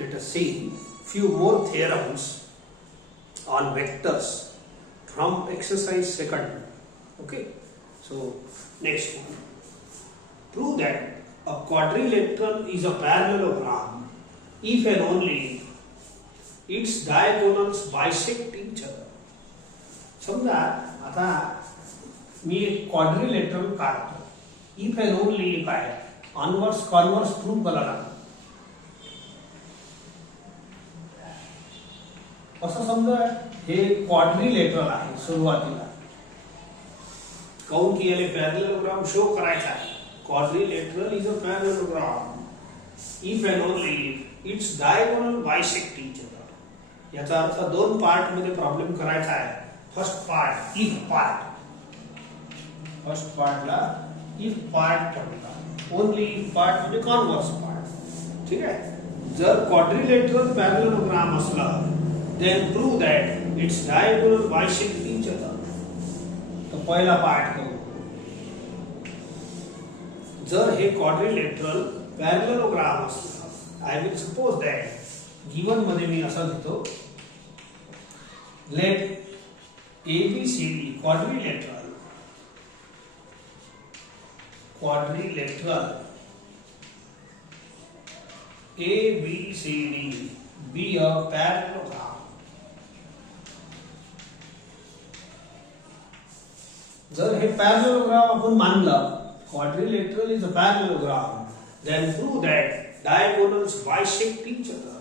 let us see few more theorems on vectors from exercise second. Okay, so next one, prove that a quadrilateral is a parallelogram if and only its diagonals bisect each other. समजा आता मी एक quadrilateral काढतो, if and only काय Anwar's converse prove करायला असं समजा हे quadrilateral आहे सुरुवातीला, काऊन की याला पॅरलेलोग्राम शो करायचा आहे. Quadrilateral is a parallelogram if and only its diagonal bisect each other. याचा अर्थ दोन पार्ट मध्ये प्रॉब्लेम करायचा आहे. First part if part, first पार्टला इफ पार्ट पडला, ओनली इफ पार्ट म्हणजे कॉन्वर्स पार्ट. ठीक आहे. जर क्वाड्रिलेटरल पॅरलेलोग्राम असला then prove that its diagonal bisect each other. तो पहिला पार्ट करू. जर हे क्वाड्रिलेटरल पॅरलेलोग्राम असला, I will suppose that given मध्ये मी असं देतो, let ABCD quadrilateral ABCD be a parallelogram. जर हे पॅरलेलोग्राम आपण मानलं, quadrilateral is a parallelogram, then prove that diagonals bisect each other.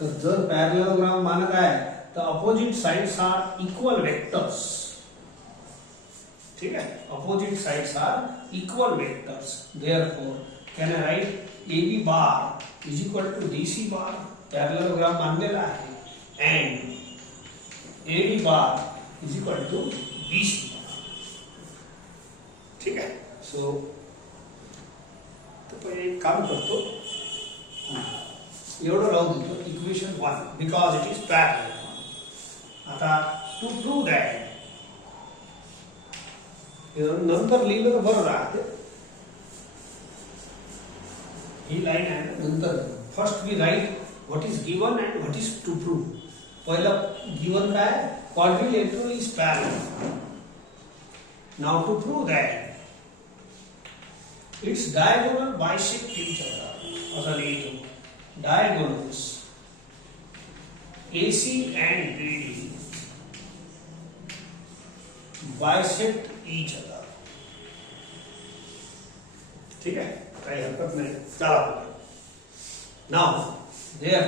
तर जर पॅरलेलोग्राम मानत आहे तर opposite sides are equal vectors. ठीक आहे, opposite sides are equal vectors. Therefore, can I write AB bar is equal to DC bar? Parallelogram मानलेला आहे, and AB bar is equal to BC. ठीक आहे. सो तर पहिले एक काम करतो, एवढं राहू देतो equation 1 because it is parallel. आता टू प्रूव्ह दॅट, नंतर लिहिलं तर बरं राहते. ही लाईन आहे नंतर. First we write what is given and what is to prove. पहिलं गिवन काय, quadrilateral is parallel. Now to prove that its diagonal bisect each other. असा लिहितो, diagonals AC and BD bisect each other. ठीक आहे, काही हरकत नाही. चला नाव देअर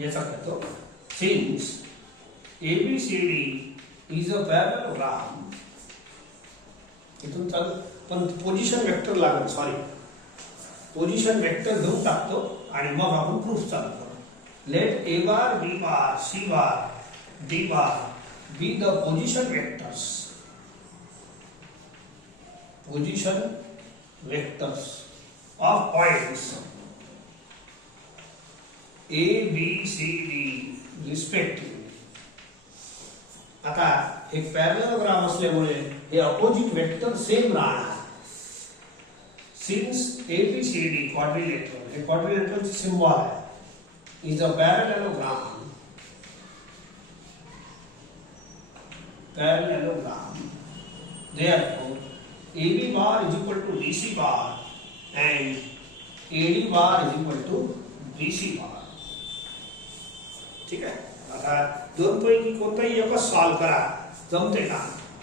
याचा करतो, since ABCD is a parallelogram. इथून चालू पण पोझिशन वेक्टर लागेल, सॉरी पोझिशन वेक्टर घेऊन टाकतो आणि मग आपण प्रूफ चालू करू. Let A bar B bar C bar D bar be the position vectors, position vectors of points A B C D respectively. आता एक पॅरलेलोग्राम असल्यामुळे हे अपोजिट वेक्टर सेम राहणार. सिन्स ABCD क्वाड्रिलेटरल, हे क्वाड्रिलेटरलचे सिम्बॉल आहे, is a parallelogram. Therefore, AB bar is equal to DC bar and AD bar is equal to BC bar. ठीक आहे. आता दोन पैकी कोणताही एकच सॉल्व करा, जमते का?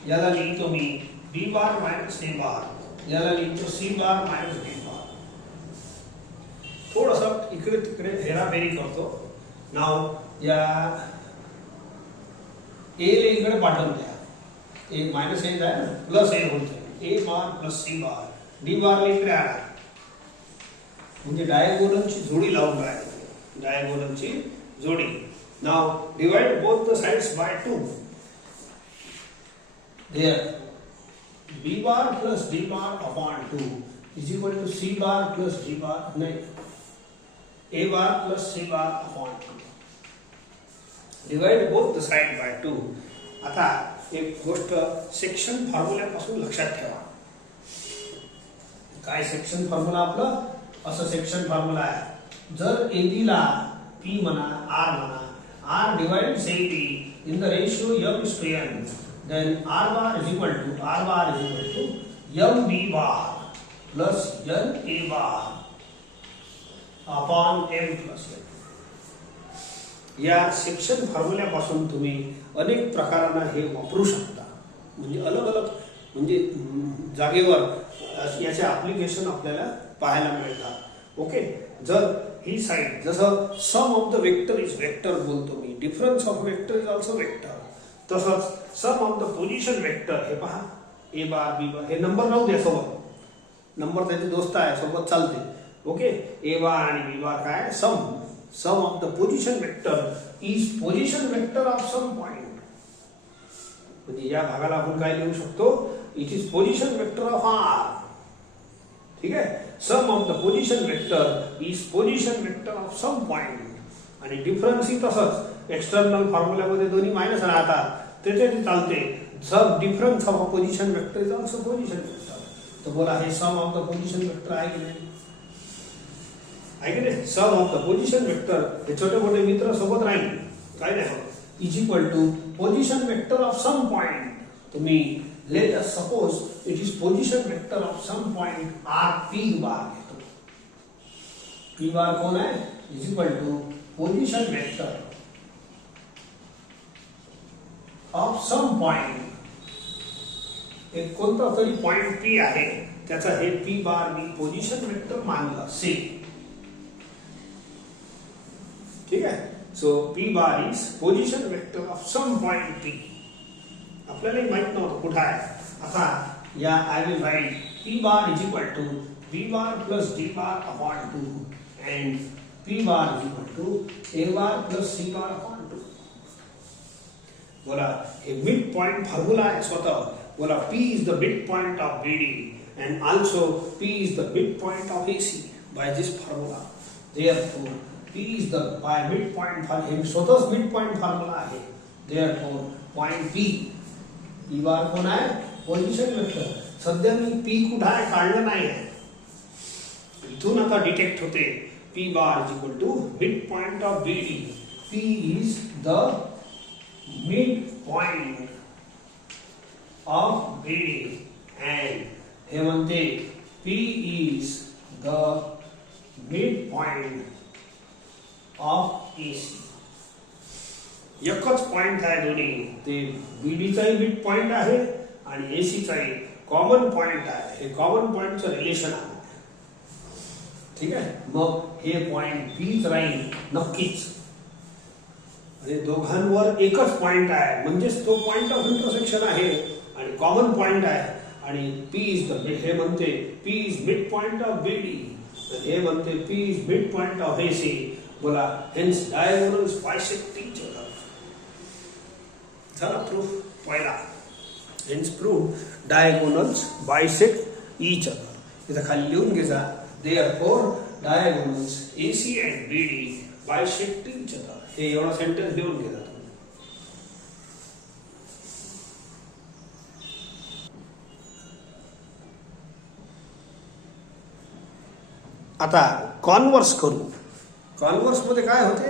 याला लिहितो मी B बार मायनस A बार, याला लिहितो C बार मायनस D बार. थोडंसं इकडे तिकडे हेराफेरी करतो. नाव या A ला इकडे पाठवून द्या, A मायनस A आहे ना, प्लस A होते, A bar plus C bar, D बार इकडे आला म्हणजे डायगोनलची जोडी लावून राहिली, डायगोनलची जोडी. Now divide both the sides by 2. There B bar plus D bar upon 2 is equal to C bar plus D bar, नहीं, A bar plus C bar upon 2. Divide both the sides by 2. आता एक गोष्ट section फॉर्म्युल्यापासून लक्षात ठेवा. काय section formula आपलं? असं section formula आहे. जर AB ला P म्हणा, R म्हणा, R divides AB in the ratio M:n, then R bar is equal to MB bar plus NA bar upon M plus N. या सेक्शन फॉर्म्युल्यापासून तुम्ही अनेक प्रकारांना हे वापरू शकता. म्हणजे अलग अलग म्हणजे जागेवर याचे ऍप्लिकेशन आपल्याला पाहायला मिळतात. ओके, जर ही साइड जसं sum of the vector is vector बोलतो मी, difference of vector is also vector, तसंच sum of the position vector हे पहा, ए बार बी बार, हे नंबर राहू द्या सोबत, नंबर त्याचे दोस्त आहे सोबत चालते. ओके, ए बार आणि बी बार काय, sum of the position vector is position vector of some point. म्हणजे या भागाला आपण काय लिहू शकतो, it is position vector of R. ठीक आहे, sum of the position vector is position vector of some point. आणि डिफरन्स ही तसंच एक्सटर्नल फॉर्म्युल्यामध्ये दोन्ही मायनस राहतात, त्याचे चालते. सब difference of a position vector is also position vector. तर बोला हे sum of the position vector आहे की नाही, आहे की नाही. Sum of the position vector हे छोटे मोठे मित्र सोबत राहील, काय नाही होत, is equal to position vector of some point. तुम्ही let us suppose it is position vector of some point r p bar घेतो. p bar कौन है, is equal to position vector of some point. एक कोणता तरी point p आहे, त्याचा हे p bar मी position vector मानला से. ठीक आहे, so p bar is position vector of some point p. आपल्यालाही माहित नव्हतं कुठं आहे. आता या I will write P bar is equal to B bar plus D bar upon 2 and P bar is equal to A bar plus C bar upon 2. बोला हे mid point formula आहे स्वतः. बोला P is the mid point of BD and also P is the mid point of AC by this formula. Therefore P is the by mid point formula, हे स्वतःच mid point formula आहे. Therefore point P, P बार कोण आहे, position vector. सध्या मी P कुठं आहे काढलं नाही आहे, इथून आता डिटेक्ट होते P bar is equal to mid point of BD. P is the mid point of BD and हे म्हणते P is the mid point of AC. एकच पॉइंट आहे दोन्ही, ते बीडीचाही मिड पॉइंट आहे आणि एसीचाही कॉमन पॉइंट आहे. हे कॉमन पॉइंटचं रिलेशन आहे. ठीक आहे, मग हे पॉइंट बीच राहील नक्कीच. आणि दोघांवर एकच पॉइंट आहे, म्हणजेच तो पॉइंट ऑफ इंटरसेक्शन आहे आणि कॉमन पॉइंट आहे. आणि पी इज द, हे म्हणते P is mid point of BD, हे म्हणते P is mid point of AC. बोला hence diagonals bisect each other. झाला प्रूफ पहिला. Hence proof diagonals bisect each other. इथं खाली लिहून घ्या, therefore diagonals AC and BD bisect each other. हे एवढा सेंटेन्स लिहून घ्या तुम्ही. आता कॉन्व्हर्स करू. कॉन्व्हर्स मध्ये काय होते,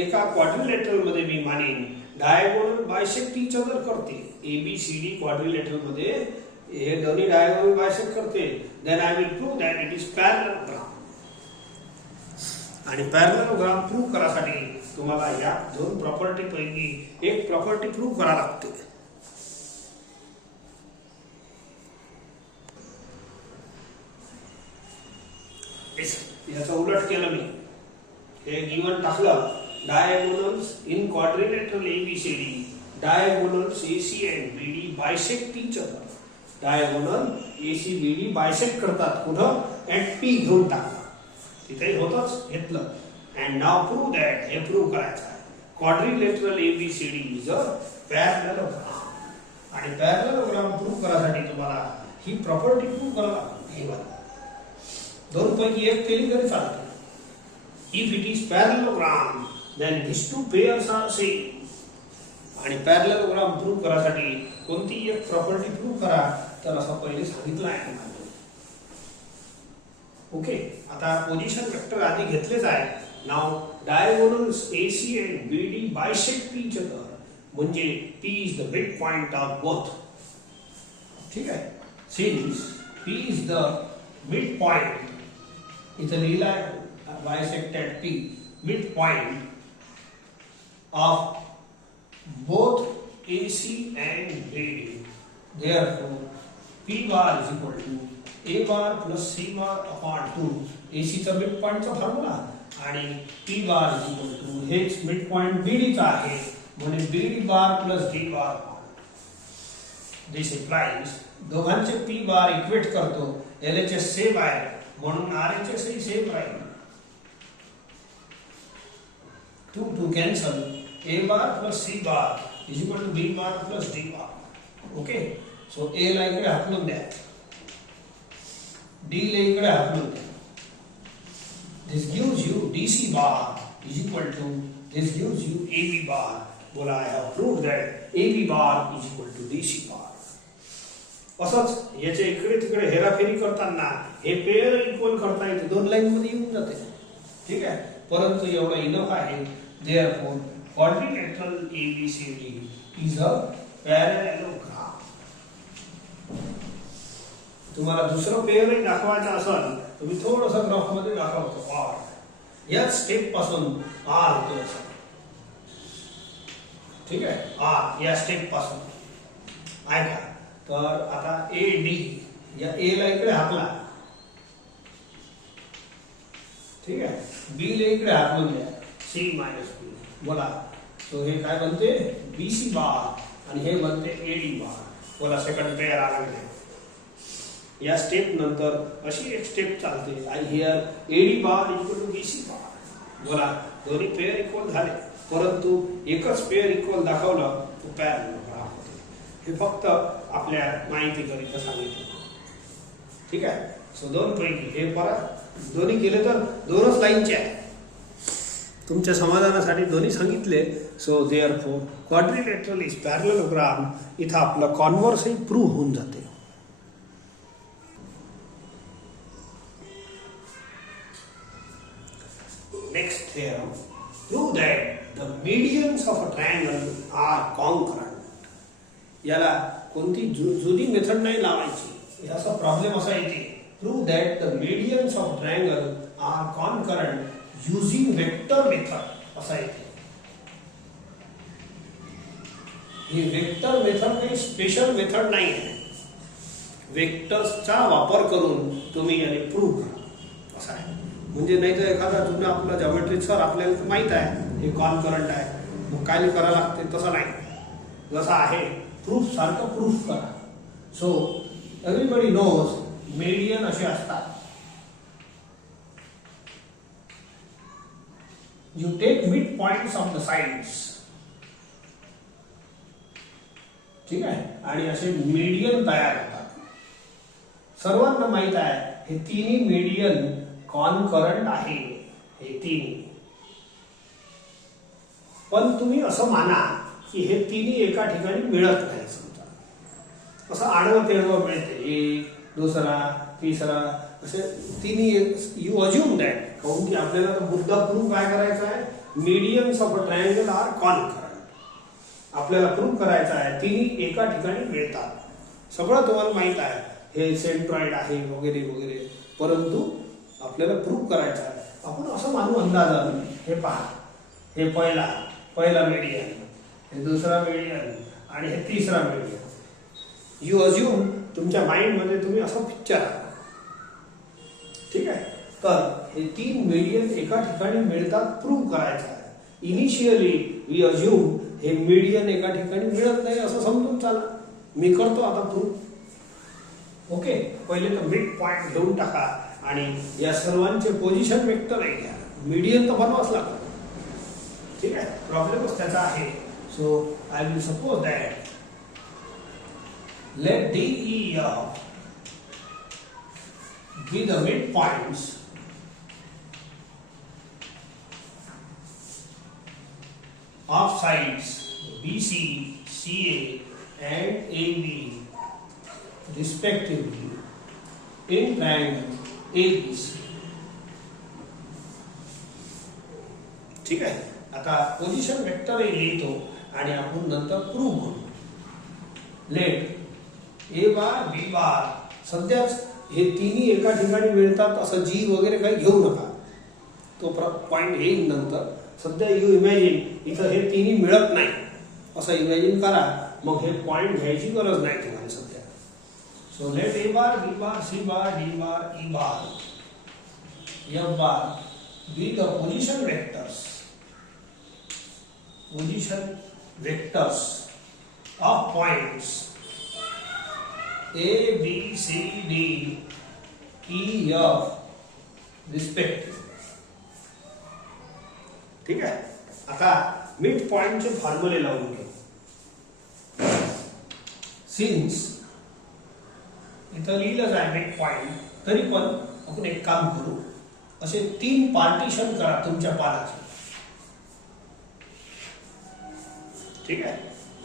एका क्वाड्रिलेटरल मध्ये मी मानेन डायगोनल बायसेक्ट ईच अदर करते. एबीसीडी क्वाड्रिलेटरल मध्ये हे दोन्ही डायगोनल बायसेक्ट करते. Then I will prove that it is parallelogram. आणि पॅरललोग्राम प्रूव्ह करासाठी तुम्हाला या दोन प्रॉपर्टी पैकी एक प्रॉपर्टी प्रूव्ह करावी लागते. याचा उलट केलं मी, हे गिवन टाकलं diagonals in quadrilateral ABCD, diagonals AC and BD bisect each other. Diagonal AC BD bisect करतात कुठं, at P घेऊन टाकला, तिथे होतच घेतलं. And now prove that, हे प्रूव्ह करायचं आहे quadrilateral ABCD is a parallelogram. आणि पॅरललोग्राम प्रूव्ह करायसाठी तुम्हाला ही प्रॉपर्टी प्रूव्ह करावी लागते. दोन पैकी एक केली तरी चालते. If it is parallelogram, then these two pairs are same. आणि पॅरललोग्राम प्रूव्ह करासाठी कोणती एक प्रॉपर्टी प्रूव्ह करा, तर असं पहिले सांगितलं आहे. ओके, आता पोझिशन वेक्टर आधी घेतलेच आहे. Now diagonals AC and BD bisect each other. म्हणजे P is the midpoint of both. ठीक आहे. Since P is the midpoint, इथं लिहिला bisected P, midpoint of both AC and BD. Therefore, P bar is equal to A bar plus C bar upon 2. AC चा midpoint चा formula आणि P bar is equal to हेच midpoint BD चा आहे म्हणजे BD bar plus D bar. This implies दोघांचे P bar equate करतो LHS same आहे म्हणून RHS ही सेम राहील. 2 cancel. A bar plus C bar is equal to B bar plus D bar. Okay, so A ला इकडे हाकलून द्या, D ला इकडे हाकलून द्या. This gives you DC bar is equal to this gives you AB bar. बोला I have proved that AB bar is equal to DC bar. असंच याच्या इकडे तिकडे हेराफेरी करताना हे पेअर इक्वल करता येते, दोन लाईन मध्ये येऊन जाते. ठीक आहे, परंतु एवढा इनफ आहे. Therefore, quadrilateral ABCD is a parallelogram. तुम्हाला दुसरं पेअर दाखवायचं असेल तुम्ही थोडंसं ग्राफ मध्ये दाखवतो. आर या स्टेप पासून आर होतो असं. ठीक आहे, आर या स्टेप पासून ऐका. तर आता ए डी या ए ला इकडे हाकला. ठीक आहे, बी ला इकडे हाकलून द्या, सी मायनस बी. बोला तो हे काय बनते बीसी बार आणि हे बनते एडी बार. बोला सेकंड पेअर आला म्हणजे या स्टेप नंतर अशी एक स्टेप चालते. I here AD bar equal to BC bar. बोला दोन्ही पेअर इक्वल झाले परंतु एकच पेअर इक्वल दाखवलं तो पॅरलल होते. हे फक्त आपल्या माहितीकरिता सांगितलं. ठीक आहे, सो दोन पैकी हे परत दोन्ही केले तर दोनच लाईनचे आहे. तुमच्या समाधानासाठी दोन्ही सांगितले. So therefore quadrilateral is parallelogram. इथं आपलं कॉन्व्हर्सही प्रूव्ह होऊन जाते. Next theorem, prove that the medians of a triangle are concurrent. याला कोणती जुनी मेथड नाही लावायची. याचा प्रॉब्लेम असा येते, prove that the medians of triangle are concurrent using vector method असा येते. ही वेक्टर मेथड काही स्पेशल मेथड नाही आहे. वेक्टर्सचा वापर करून तुम्ही याने प्रूव्ह करा असं आहे. म्हणजे नाही तर एखादा जुना आपला जॉमेट्रिक सर आपल्याला माहित आहे हे कॉन्करंट आहे मग काय करावं लागते, तसं नाही. जसं आहे प्रूफ सारखं प्रूफ करा. सो एव्हरीबडी नोज मीडियन असे असतात. You take mid points of the sides. ठीक आहे, आणि असे मीडियन तयार होतात. सर्वांना माहित आहे हे तिन्ही मीडियन कॉन्करंट आहे. हे तिन्ही, पण तुम्ही असं माना की हे तिन्ही एका ठिकाणी मिळत नाही. समजा असं आडवं तेडवं मिळते, एक दुसरा तिसरा असे तिन्ही. यू अज्युम दॅट, काऊन की आपल्याला मुद्दा प्रूव्ह काय करायचा आहे, medians of a triangle are concurrent. आपल्याला प्रूव्ह करायचं आहे तिन्ही एका ठिकाणी मिळतात. सगळं तुम्हाला माहित आहे हे सेंट्रॉइड आहे वगैरे वगैरे, परंतु आपल्याला प्रूव्ह करायचं आहे. आपण असं मानू अंदाजाने, हे पहा हे पहिला मीडियन, हे दुसरा मीडियन आणि हे तिसरा मीडियन. यू अज्युम तुमच्या माइंड मध्ये तुम्ही असं पिक्चर आहे. ठीक आहे, तर हे तीन मीडियन एका ठिकाणी मिळतात प्रूव्ह करायचं आहे. इनिशियली वी अज्युम हे मीडियन एका ठिकाणी मिळत नाही असं समजून चाला. मी करतो आता प्रूव्ह. ओके, पहिले तर मिड पॉइंट घेऊन टाका आणि या सर्वांचे पोझिशन वेक्टर आहे घ्या. मीडियन तर बनवाच लागतं. ठीक आहे, प्रॉब्लेमच त्याचा आहे. So I will suppose that let D E F be the midpoints of sides BC, CA and AB respectively in triangle ABC. ठीक आहे. आता पोझिशन वेक्टर लिहितो आणि आपण नंतर प्रूव्ह करू. लेट ए बार बी बार, सध्याच हे तिन्ही एका ठिकाणी मिळतात असं जी वगैरे काही घेऊ नका, तो पॉइंट येईल नंतर. सध्या यू इमॅजिन इथं हे तिन्ही मिळत नाही असं इमॅजिन करा, मग हे पॉइंट घ्यायची गरज नाही तुम्हाला सध्या. So let A bar B bar C bar D bar E bar F bar be the position vectors of points A, B, C, D, E, F respectively. ठीक आहे. आता मिड पॉइंटचे फॉर्म्युले लावून घेऊ. सिन्स इथं लिहिलंच आहे मिड पॉइंट, तरी पण आपण एक काम करू, असे 3 पार्टिशन करा तुमच्या पानाचे. ठीक आहे.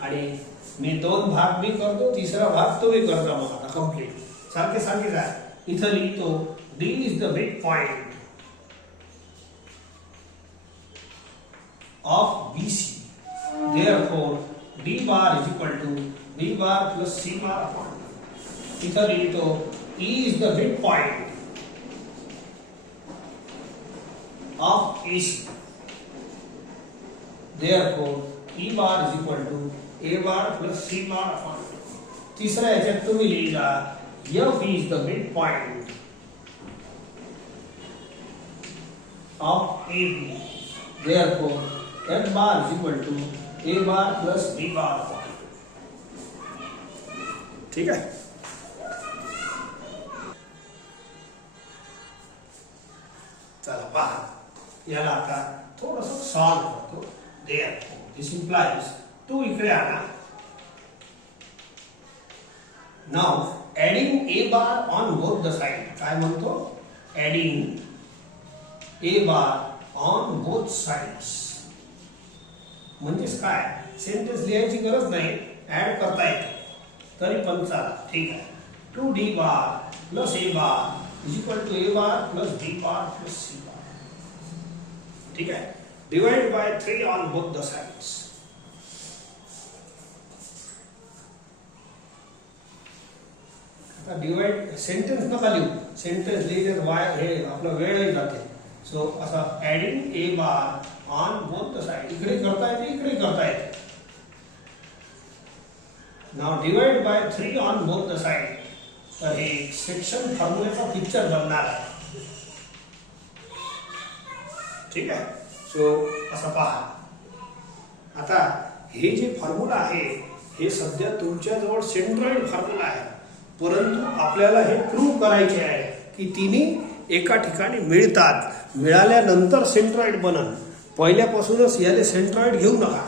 आणि मी 2 भाग मी करतो, तिसरा भाग तुम्ही करता. मग आता कंप्लीट सारखे सारखे काय इथं लिहितो. D is the mid point of BC, therefore D bar is equal to B bar plus C bar upon. इथं लिहितो E is the mid point of AC, therefore E bar is equal to A bar plus C bar upon. तीसरा ह्याच्यात तुम्ही लिहिला F is the midpoint of AB, therefore F bar is equal to A bar plus B bar upon. ठीक आहे. चला पहा, याला आता थोडंसं सॉल्व करतो. therefore this implies तू इकडे आणा. Now adding A bar on both the side. काय म्हणतो? Adding A bar on both sides म्हणजेच काय, सेंटेन्स लिहायची गरज नाही, ऍड करता येते तरी पण चाला. ठीक आहे. 2D bar plus A bar is equal to A bar plus B bar plus C bar. ठीक आहे. Divide by 3 on both the sides. Divide sentence नका लिहू, सेंटेन्स लिहिल्यात वाय हे आपला वेळही जाते. सो असा adding A bar on both the side, इकडे करता येते इकडे करता येते. Now divide by 3 on both the side. तर हे सेक्शन फॉर्म्युलेचा पिक्चर बनणार आहे. ठीक आहे. सो असं पहा. आता हे जे फॉर्म्युला आहे हे सध्या तुमच्या जवळ सेंट्रॉइड फॉर्म्युला आहे, परंतु आपल्याला हे प्रूव्ह करायचे आहे की तिन्ही एका ठिकाणी मिळतात. मिळाल्यानंतर सेंट्रॉइड बनन. पहिल्यापासूनच याले सेंट्रॉइड घेऊ नका,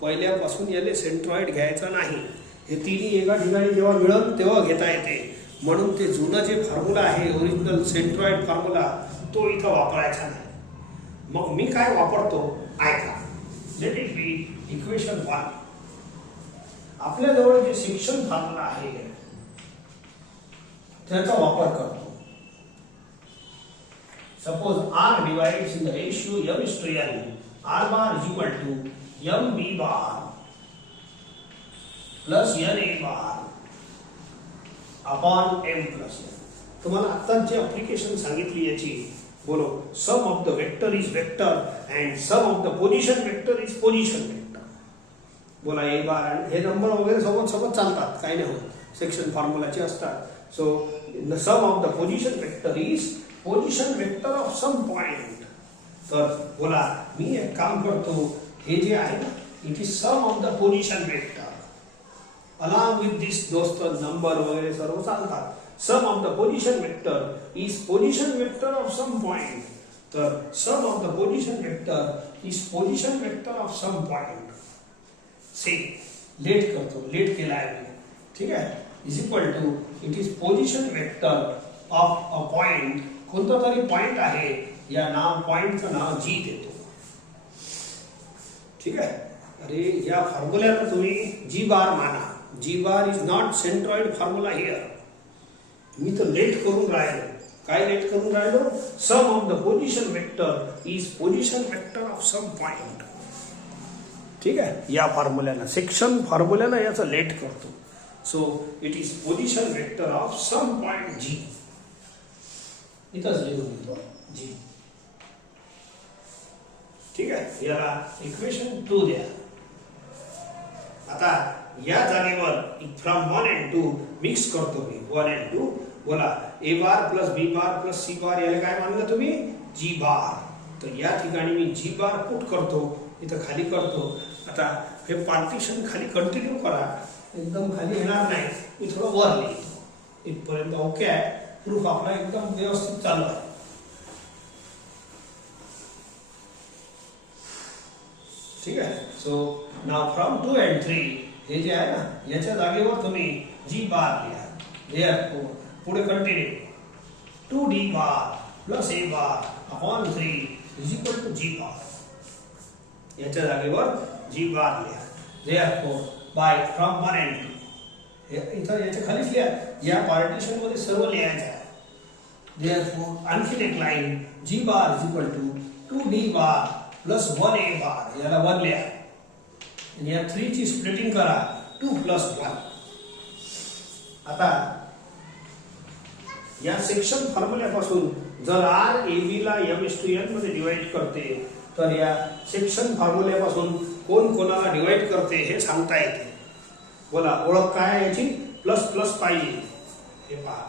पहिल्यापासून याले सेंट्रॉइड घ्यायचा नाही. हे तिन्ही एका ठिकाणी जेव्हा मिळेल तेव्हा घेता येते. म्हणून ते जुनं जे फॉर्म्युला आहे ओरिजिनल सेंट्रॉइड फॉर्म्युला तो इथं वापरायचा नाही. मग मी काय वापरतो ऐका. Let it be equation 1. आपल्याजवळ जे सेक्शन फॉर्म्युला आहे त्याचा वापर करतो. Suppose R divides in the ratio m:n, R bar is equal to mb bar plus na bar upon m plus n. तुम्हाला आत्ताच जे ऍप्लिकेशन सांगितली याची बोलो, sum of the vector is vector and sum of the position vector is position vector. बोला A बार हे number वगैरे सोबत सोबत चालतात, काही नाही होत, सेक्शन फॉर्म्युलाचे असतात. So the sum of the position vector is position vector of some point. तर बोला मी एक काम करतो, हे जे आहे ना it is sum of the position vector along with this दोस्त नंबर वगैरे सर्व चालतात. Sum of the position vector is position vector of some point. तर sum of the position vector is position vector of some point. Say let करतो, let केला आहे. ठीक आहे. Is equal to it is position vector of a point. कोणता तरी point आहे, या नाव पॉइंटचं नाव जी देतो. ठीक आहे. अरे या फॉर्म्युल्याला तुम्ही जी बार माना. G bar is not centroid formula here. मी तर लेट करून राहिलो, काय लेट करून राहिलो, sum of the position vector is position vector of some point. ठीक आहे, या फॉर्म्युल्यानं सेक्शन फॉर्म्युल्यानं याचं लेट करतो. So it is position vector of some point G. इथंच लिहून देतो जी. ठीक आहे, याला इक्वेशन 2 द्या. आता या जागेवर फ्रॉम 1 and 2 मिक्स करतो मी. 1 and 2 बोला, A bar plus B bar plus C bar याला काय मानलं तुम्ही, जी बार. तर या ठिकाणी मी जी बार पुट करतो, इथं खाली करतो. आता हे पार्टिशन खाली कंटिन्यू करा, एकदम खाली येणार नाही, मी थोडं वर लिहितो. इथपर्यंत ओके आहे, प्रूफ आपला एकदम व्यवस्थित चालू आहे. ठीक आहे. सो नाव फ्रॉम 2 and 3 हे जे आहे ना, याच्या जागेवर तुम्ही जी बार लिहा. Therefore, पुढे continue 2d bar plus a bar upon 3 is equal to g bar. याच्या जागेवर g बार लिहा. Therefore, बाय फ्रॉम 1 and 2 इथं याच्या खालीच लिहा. या पार्टिशन मध्ये सर्व लिहायचं आहे. Therefore, आणखी एक line g bar is equal to 2d bar plus 1a bar. याला 1 लिहा. या 3 ची स्प्लिटिंग करा, 2 प्लस 1. आता या सेक्शन फॉर्म्युल्यापासून जर आर ए बी ला m/n मध्ये डिवाइड करते, तर या सेक्शन फॉर्म्युल्यापासून कोण कोणाला डिवाइड करते हे सांगता येते. बोला, ओळख काय आहे याची, प्लस प्लस पाहिजे. हे पहा,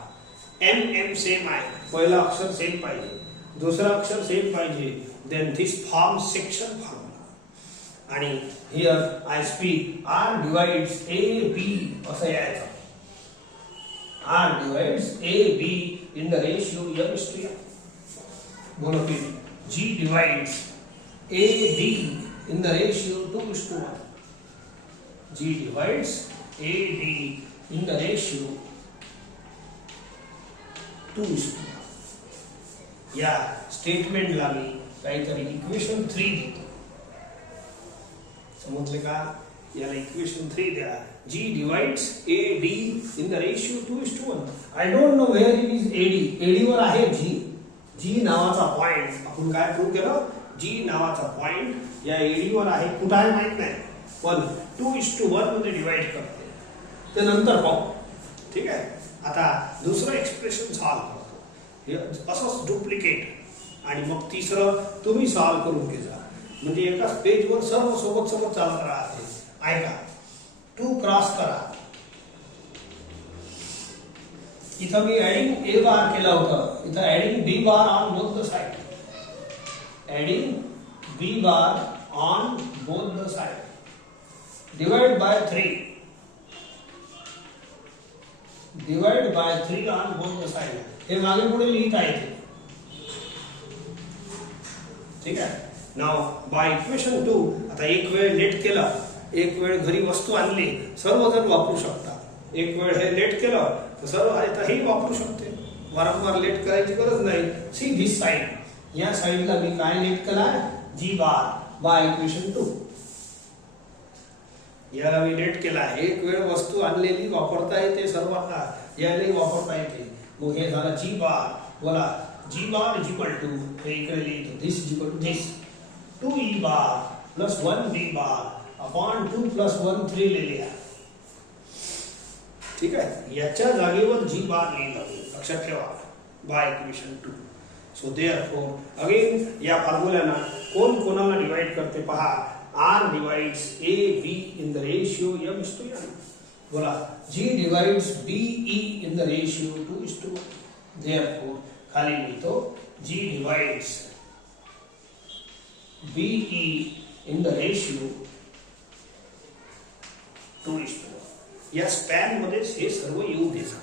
m सेम आहे, पहिला अक्षर सेम पाहिजे, दुसरा अक्षर सेम पाहिजे, then this form section formula. आणि here I speak R divides A B असं यायचं. R divides A, B in the ratio m/n. बोलो फिर, G divides A, D in the ratio 2:1. G divides A, D in the ratio 2:1. या स्टेटमेंटला मी काहीतरी equation 3 देतो. समजले का? याला इक्वेशन 3 द्या. G divides AD in the ratio 2:1. I don't know where it is AD. AD वर आहे G. G नावाचा पॉइंट आपण काय प्रूव्ह केलं? G नावाचा पॉइंट या AD वर आहे. कुठे आहे माहित नाही, पण 2:1 मध्ये डिवाइड करते. ते नंतर पाहू. ठीक आहे. आता दुसरं एक्सप्रेशन सॉल्व्ह करतो. हे असंच डुप्लिकेट आणि मग तिसरं तुम्ही सॉल्व्ह करून घ्या. म्हणजे एकाच पेजवर सर्व सोबत सोबत चालत राहते. ऐका, 2 क्रॉस करा. इथं मी ऍडिंग ए बार केला होता, इथं adding B bar on both the side. Adding B bar on both the side. Divide by 3. Divide by 3 on both the side. हे मागे पुढे लिहिता येते. ठीक आहे. नाउ बाय इक्वेशन 2 आता एक वेळ लेट केला, एक वेळ घरी वस्तू आणली, सर्वजण वापरू शकतात. एक वेळ हे लेट केलं तर सर्व हेही वापरू शकते. वारंवार लेट करायची गरज नाही. सी दिस साइड, या साइडला मी काय लेट केला, जी बार बाय इक्वेशन 2. याला मी लेट केला. एक वेळ वस्तू आणलेली वापरता येते सर्वांना, यालाही वापरता येते. मग हे झालं जी बार. बोला, G bar is equal to, हे इकडे लिहितो, this is equal to this 2e bar plus 1b bar upon 2 plus 1 3 ले लिया. ठीक आहे. याच्या जागेवर जी बार लिहिलं, लक्षात ठेवा, by equation 2. So therefore again या फॉर्म्युल्यानं कोण कोणाला डिवाइड करते पहा. R divides A B in the ratio m/n. बोला, G divides B E in the ratio 2:1. Therefore खाली लिहितो, G divides B E in the ratio 2:1. या स्पॅन मध्ये हे सर्व येऊ द्यायचं.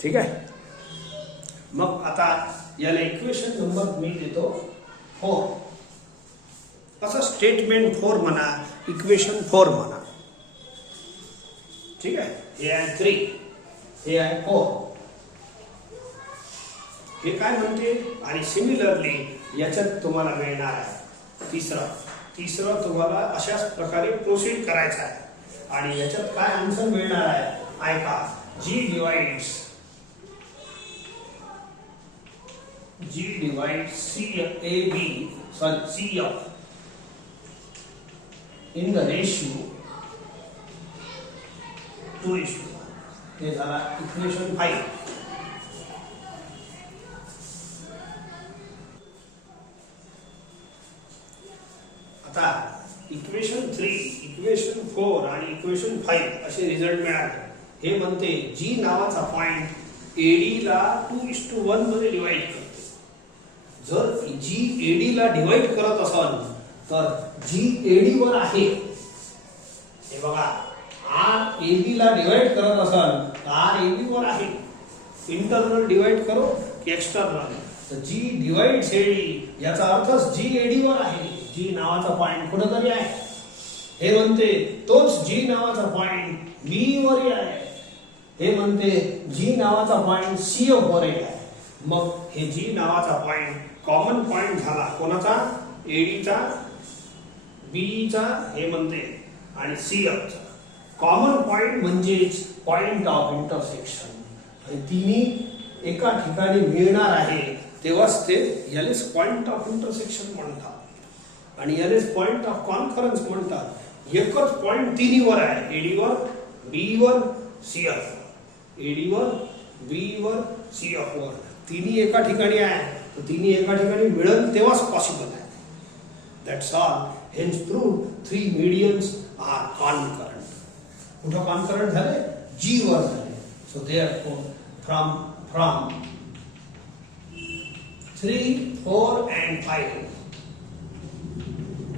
ठीक आहे. मग आता याला इक्वेशन नंबर मी देतो 4. असं स्टेटमेंट 4 म्हणा, इक्वेशन 4 म्हणा. ठीक आहे. हे आहे 3, हे आहे 4. हे काय म्हणते. आणि सिमिलरली याच्यात तुम्हाला मिळणार आहे तिसरं तुम्हाला अशाच प्रकारे प्रोसीड करायचं आहे आणि याच्यात काय आन्सर मिळणार आहे ऐका. G divides CAB CF in the ratio 2:1. हे झाला इक्वेशन 5. आता इक्वेशन 3, इक्वेशन 4 आणि इक्वेशन 5 असे रिझल्ट मिळाले. हे म्हणते जी नावाचा पॉइंट एडी ला 2:1 मध्ये डिवाइड करते. जर जी एडी ला डिवाइड करत असाल तर जी एडी वर आहे, हे बघा, आर एबी ला डिवाइड करत असाल तर आर एबी वर आहे. इंटरनल डिवाइड करो की एक्सटर्नल, तर जी डिवाइड्स एडी याचा अर्थच जी एडी वर आहे. जी नावाचा पॉइंट कुठेतरी आहे. हे म्हणते तोच जी नावाचा पॉइंट बी वर आहे. हे म्हणते जी नावाचा पॉइंट सी वर आहे. मग हे जी नावाचा पॉइंट कॉमन पॉइंट झाला कोणाचा, एडीचा, बीचा, हे म्हणते, आणि सीएफ चा. कॉमन पॉइंट म्हणजेच पॉइंट ऑफ इंटरसेक्शन. आणि तिन्ही एका ठिकाणी मिळणार आहे तेव्हाच ते यालेच पॉइंट ऑफ इंटरसेक्शन म्हणतात आणि यालेच पॉइंट ऑफ कॉन्फरन्स म्हणतात. एकच पॉइंट तिन्हीवर आहे, एडीवर, बीवर, सीएफ. एडीवर, बीवर, सीएफ वर तिन्ही एका ठिकाणी आहे. तिन्ही एका ठिकाणी मिळेल तेव्हाच पॉसिबल आहे. That's all. Hence proved 3 medians are concurrent. कुठं कॉन्करंट झाले, जी वर झाले. So therefore from 3, 4 and 5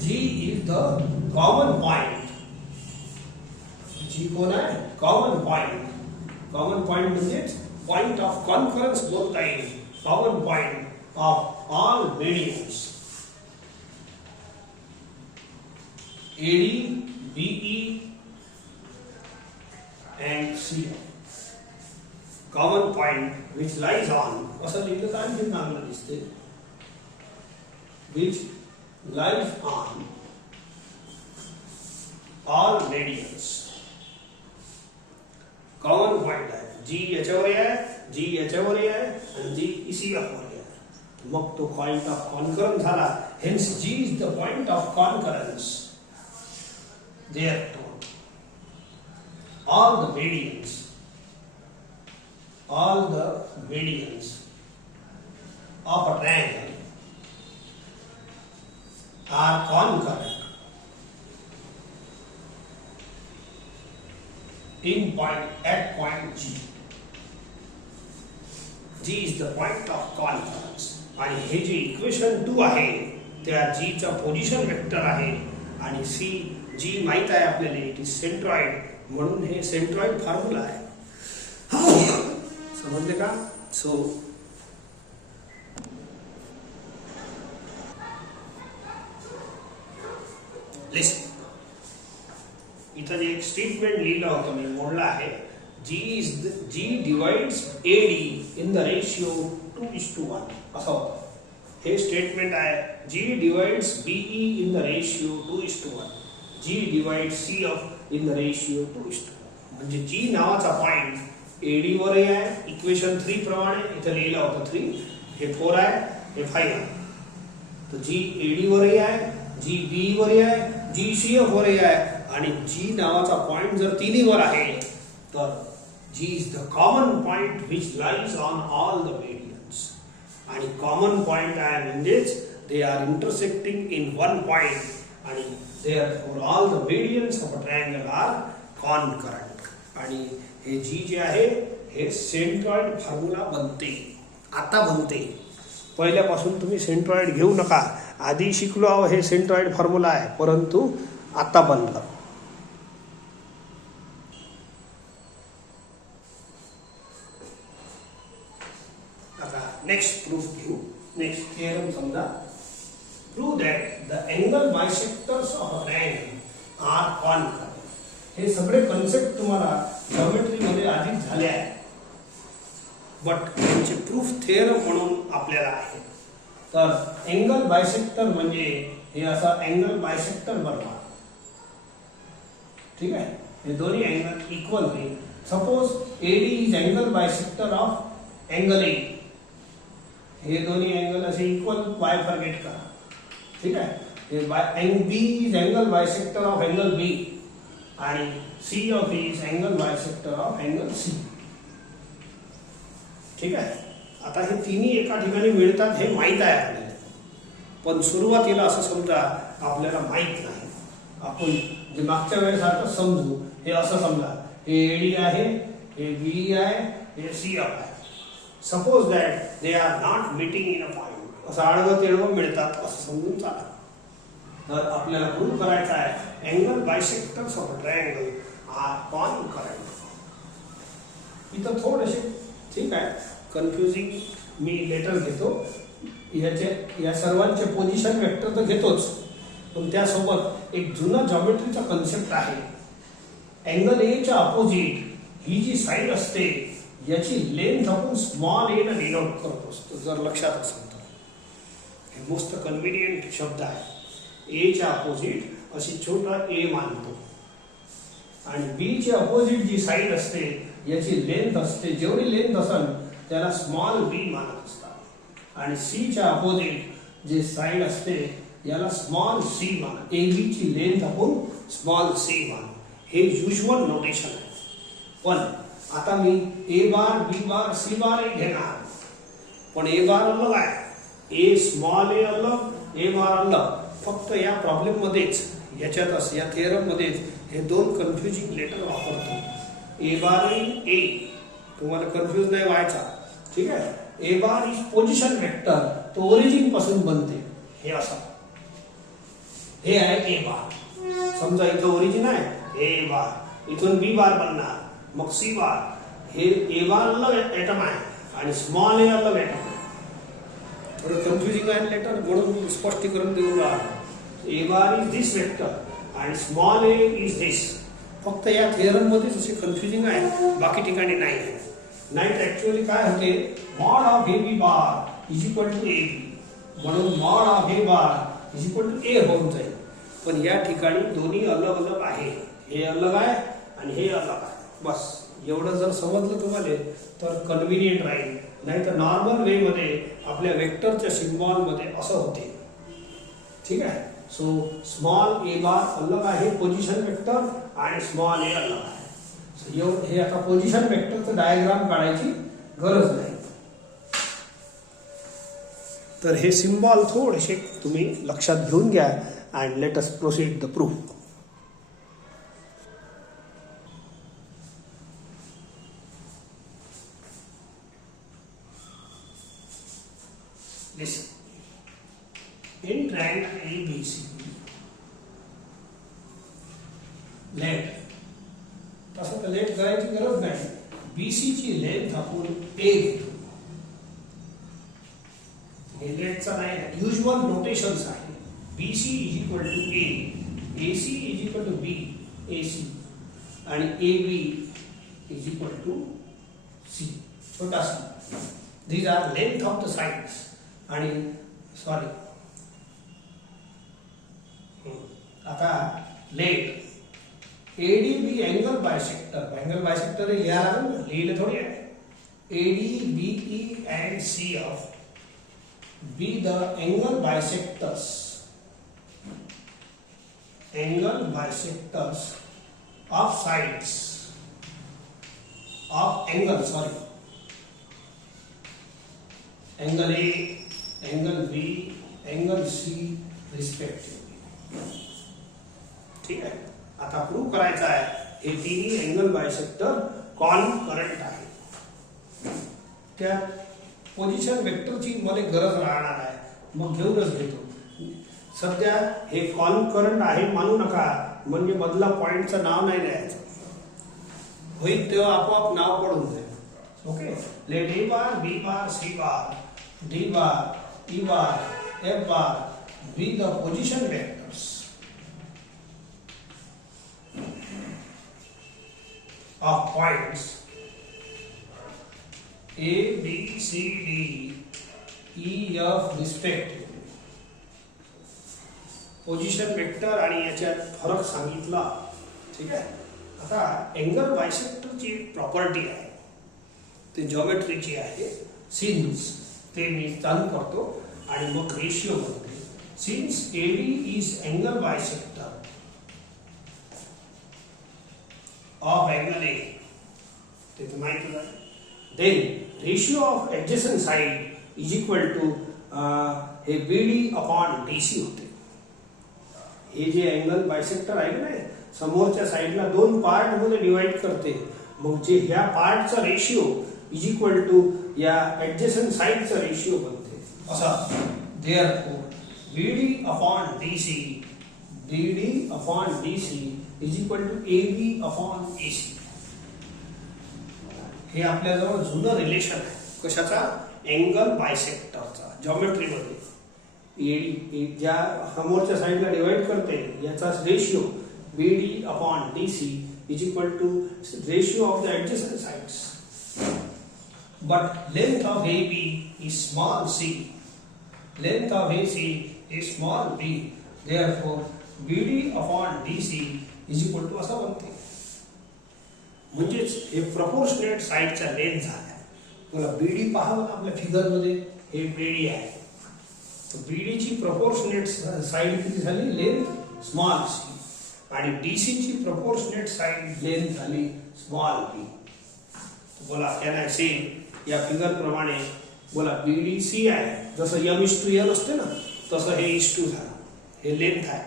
G is the common point. G कोण आहे, कॉमन पॉइंट. कॉमन पॉइंट म्हणजेच पॉइंट ऑफ कॉन्फरन्स बोलता येईल. Common point of all medians AD, BE and CF. Common point which lies on, असं लिहिलं तर आणखी चांगलं दिसते, which lies on all medians. Common point आहे. जी याच्यावर आहे, जी याच्यावर आहे आणि जी CF वर आहे. मग तो पॉइंट ऑफ कॉन्करन्स झाला. Hence G is the point of concurrence. Therefore, all the medians of a triangle are concurrent at point G. G is the point of concurrence. आणि हे जे इक्वेशन 2 आहे त्या G चा पोझिशन वेक्टर आहे आणि C जी माहित आहे आपल्याला, इट इज सेंट्रॉइड, म्हणून हे सेंट्रॉइड फॉर्म्युला आहे. समजले का? सो लिस्ट इथं जे एक स्टेटमेंट लिहिलं होतं मी मोडलं आहे. G divides AD in the ratio 2:1 असं होतं. हे स्टेटमेंट आहे. G divides BE in the ratio 2:1. G divides CF in the ratio 2:1. म्हणजे G नावाचा पॉइंट एडी वर आहे. इक्वेशन 3 प्रमाणे इथे लिहिलं होतं 3, हे 4 आहे, हे 5 आहे. तर G एडी वर आहे, G बी वर आहे, G CF वर आहे आणि G नावाचा पॉइंट जर तिन्ही वर आहे तर G is the common point which lies on all the medians. आणि कॉमन पॉइंट आहे म्हणजेच they are intersecting in one point आणि therefore all the medians of a triangle are concurrent. आणि हे जी जे आहे हे सेंट्रॉइड फॉर्म्युला बनते. आता बनते. पहिल्यापासून तुम्ही सेंट्रॉइड घेऊ नका. आधी शिकलो हे सेंट्रॉइड फॉर्म्युला आहे, परंतु आता बनलं. आता नेक्स्ट प्रूफ घेऊ. नेक्स्ट थिअरम समजा. Prove that the angle bisectors of a triangle are concurrent. हे सगळे कन्सेप्ट तुम्हाला जिओमेट्री मध्ये आधीच झाले आहे, बट त्यांचे प्रूफ थिअरम म्हणून आपल्याला आहे. तर एंगल बायसेक्टर म्हणजे हे असा अँगल बायसेक्टर बनवा. ठीक आहे, हे दोन्ही अँगल इक्वल होईल. Suppose AD is angle bisector of angle A. हे दोन्ही अँगल असे इक्वल बायफर्गेट करा. ठीक आहे, हे B is angle bisector of angle B आणि C of A is angle bisector of angle C. ठीक आहे, आता हे तिन्ही एका ठिकाणी मिळतात हे माहीत आहे आपल्याला, पण सुरुवातीला असं समजा आपल्याला माहीत नाही. आपण जे मागच्या वेळेसारखं समजू. हे असं समजा हे AD आहे, हे B आहे, हे C आहे. Suppose that they are not meeting in a point. असं आडवं तेडवं मिळतात असं समजून चाला. तर आपल्याला प्रूव्ह करायचं आहे angle bisectors of a triangle are concurrent. इथं थोडेसे ठीक आहे कन्फ्युजिंग मी लेटर घेतो. या सर्वांचे पोझिशन वेक्टर तर घेतोच, पण त्यासोबत एक जुना जॉमेट्रीचा कन्सेप्ट आहे. अँगल A च्या अपोजिट ही जी साईड असते याची लेंथ आपण स्मॉल a ने डिनोट करत असतो. जर लक्षात असेल तर हे मोस्ट कन्व्हिनियंट शब्द आहे. A च्या अपोजिट अशी छोटा a मानतो आणि B ची अपोजिट जी साईड असते याची लेंथ असते, जेवढी लेंथ असेल त्याला स्मॉल b मानत असतात. आणि C च्या अपोजिट जे साईड असते याला स्मॉल c मानत. AB ची लेंथ आपण स्मॉल c मानतो. हे युजुअल नोटेशन आहे. पण आता मी A bar B bar C बार घेणार, पण A बार अलग आहे, A स्मॉल a अलग, A बार अलग. फक्त या प्रॉब्लेम मध्येच याच्यातच या थिअरम मध्येच हे दोन कन्फ्युजिंग लेटर वापरतो. A बार इन A, तुम्हाला कन्फ्युज नाही व्हायचा. ठीक आहे, A bar is position vector, तो ओरिजिन पासून बनते. हे असं हे आहे A बार. समजा इथं ओरिजिन आहे A बार, इथून B बार बनणार, मग C बार. हे A बार अलग ॲटम आहे आणि स्मॉल a अलग ॲटम आहे. थोडं कन्फ्युजिंग आहे लेटर, म्हणून स्पष्टीकरण देऊन राहिलो. A bar is this vector आणि स्मॉल a इज दिस. फक्त या थिअरम मध्येच असे कन्फ्युजिंग आहे, बाकी ठिकाणी नाही आहे. नाही तर ऍक्च्युअली काय होते, mod of AB bar is equal to AB, म्हणून mod of A bar is equal to A होऊन जाईल. पण या ठिकाणी दोन्ही अलग अलग आहे. हे अलग आहे आणि हे अलग आहे. बस एवढं जर समजलं तुम्हाला तर कन्व्हिनियंट राहील. नाही तर नॉर्मल वे मध्ये आपल्या वेक्टरच्या सिम्बॉल मध्ये असं होते. ठीक आहे, सो स्मॉल a बार अलग आहे पोझिशन वेक्टर आणि स्मॉल a अलग आहे. सो हे आता पोझिशन वेक्टरचं डायग्राम काढायची गरज नाही. तर हे सिम्बॉल थोडेसे तुम्ही लक्षात घेऊन घ्या and let us proceed the proof. Listen. In triangle ABC, let तसं तर लेट करायची गरज नाही. BC ची लेंथ आपण A घेतो. हे लेटचा नाही, युजुअल नोटेशन्स आहे. BC is equal to A, AC is equal to B, AC and AB is equal to C. छोटा सा. These are length of the sides. आणि sorry. आता late ADB angle bisector. Angle bisector हे लिहायला लागेल ना, लिहिले थोडी आहे. AD, BE and C of be the angle bisectors. Angle bisectors of sides of angle, sorry, angle A, angle B, angle C respectively. ठीक आहे, आता प्रूव्ह करायचं आहे हे तिन्ही अँगल बायसेक्टर कॉन्करंट आहे. त्या पोझिशन वेक्टरची मला गरज राहणार आहे, मग घेऊनच घेतो. सध्या हे कॉन्करंट आहे मानू नका, म्हणजे मधला पॉइंटचं नाव नाही द्यायचं. होईल तेव्हा आपोआप नाव पडून जाईल. Okay, let A bar, B bar, C bar, D bar, E bar, F bar be the position vectors of points A, B, C, D, E, F respectively. Position vector आणि याच्यात फरक सांगितला. ठीक आहे. आता अँगल बायसेक्टरची प्रॉपर्टी आहे, ते जॉमेट्रीची आहे. सिन्स ते मी चालू करतो आणि मग रेशिओ बनते. Since AB is angle bisector of angle A, ते तर माहिती आहे. Then ratio of adjacent side is equal to हे BD अपॉन DC होते. हे जे अँगल बायसेक्टर आहे ना, समोरच्या साइडला दोन पार्ट मध्ये डिवाइड करते. मग जे ह्या पार्टचा रेशिओ इज इक्वल टू या ऍडजसंट साइडचा रेशिओ बनते. असा therefore BD upon DC is equal to AB upon AC. हे आपल्याजवळ जुनं रिलेशन आहे. कशाचा? अँगल बायसेक्टरचा. जॉमेट्रीमध्ये ज्या समोरच्या साइडला डिवाइड करते याचा ratio BD upon DC is equal to ratio of the adjacent sides. But length of AB is small c. Length of AC is small b. Therefore, BD upon DC is equal to असा बनते. म्हणजेच हे proportionate साइडच्या length झाल्या. मला BD पाहावं ना आपल्या figure मध्ये, हे BD आहे. तर BD ची प्रपोर्शनेट साइड किती झाली? Length small c. आणि DC ची प्रपोर्शनेट साइड लेंथ झाली स्मॉल b. बोला कॅन आय से या फिगर प्रमाणे बोला BDC आहे. जसं M:N असते ना, तसं हे इज टू झालं. हे लेंथ आहे.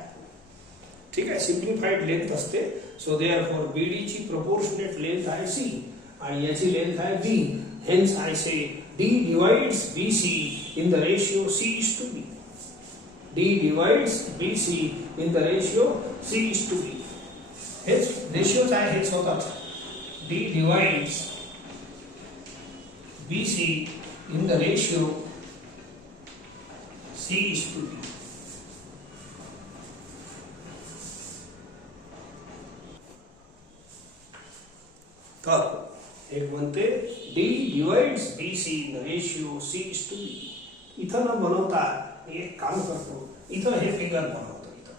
ठीक आहे. सिम्प्लिफाईड लेंथ असते. सो देअरफॉर BD ची प्रपोर्शनेट लेंथ आहे C आणि याची लेंथ आहे B. Hence I say D divides BC in the ratio C:B. D divides BC in the ratio C:B. हेच रेशिओच आहे. हे स्वतःच D divides BC in the ratio C:B. तर एक म्हणते D divides BC in the ratio C:B. इथं न बनवता एक काम करतो, इथं हे फिगर बनवतो. इथं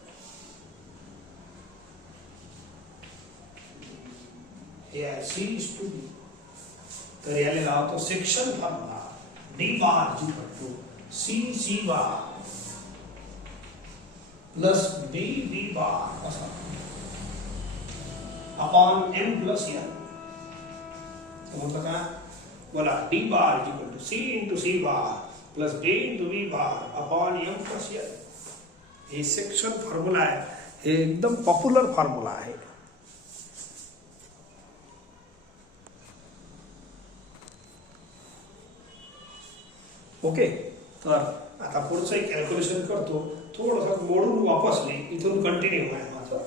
हे आहे C:B. तर याला लावतो section formula. D bar is equal to C bar plus B bar असा अपॉन M प्लस N. समजलं का? बोला D bar is equal to C bar plus B bar upon M plus N. हे section formula आहे. हे एकदम popular formula आहे. Okay. तर आता पुढचं एक कॅल्क्युलेशन करतो. थोडंसं मोडून वापसले, इथून कंटिन्यू आहे माझं.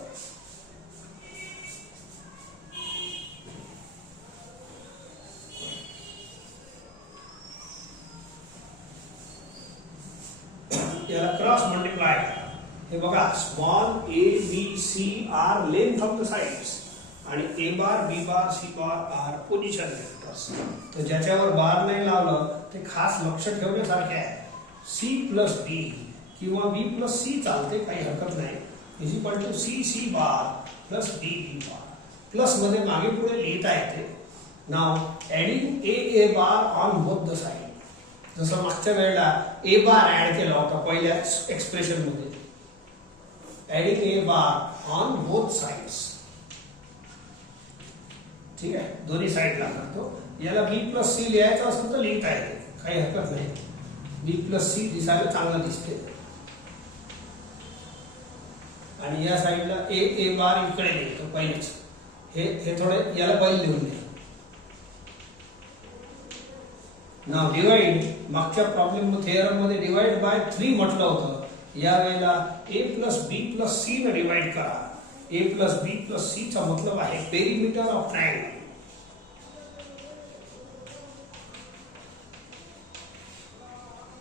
याला क्रॉस मल्टिप्लाय करा. हे बघा, small ABC are length of the sides आणि A bar B bar C bar are position vectors. तर ज्याच्यावर बार नाही लावलं ते खास लक्ष ठेवण्यासारखे आहे. C प्लस B किंवा B प्लस C चालते, काही हरकत नाही. Is equal to C bar plus B bar. Plus मध्ये मागे पुढे लिहिता येते. Now adding A bar on both the side. जसं मागच्या वेळेला A बार ऍड केला होता पहिल्या एक्सप्रेशन मध्ये. Adding A bar on both sides. ठीक आहे. दोन्ही साइडला करतो. याला B प्लस C लिहायचं असेल तर लिहिता येते, काही हरकत नाही. B प्लस C दिसायला चांगलं दिसते. आणि या साइडला A बार इकडे लिहितो पहिलेच. हे थोडे याला पहिले लिहून दे. नाव डिवाइड. मागच्या प्रॉब्लेम थेरम मध्ये डिवाइड बाय 3 म्हटलं होतं. या वेळेला A plus B plus C ने डिवाइड करा. A plus B plus C चा मतलब आहे perimeter of triangle.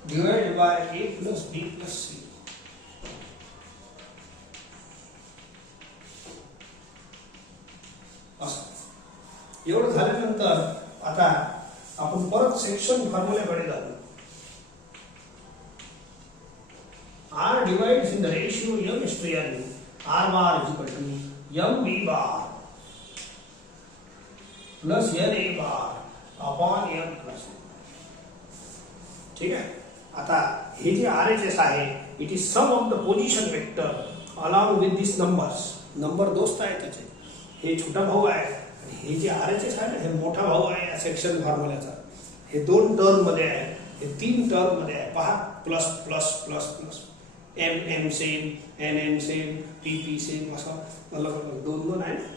Divide by A plus B plus C. असं एवढं झाल्यानंतर आता आपण परत सेक्शन फॉर्म्युल्याकडे जाऊ. R divides in the ratio ratio m is to n, r bar is equal to m b bar plus n a bar upon m plus. ठीक है. आता हे जे RHS आहे, it is sum of the position vector along with this numbers. Number दोस्त आहे त्याचे. हे छोटा भाऊ आहे आणि हे जे RHS आहे ना, हे मोठा भाऊ आहे या सेक्शन फॉर्म्युल्याचा. हे दोन टर्म मध्ये आहे, हे तीन टर्म मध्ये आहे. पहा, plus plus plus plus, M M same, N N same, P P same, असं अलग अलग दोन दोन आहे ना.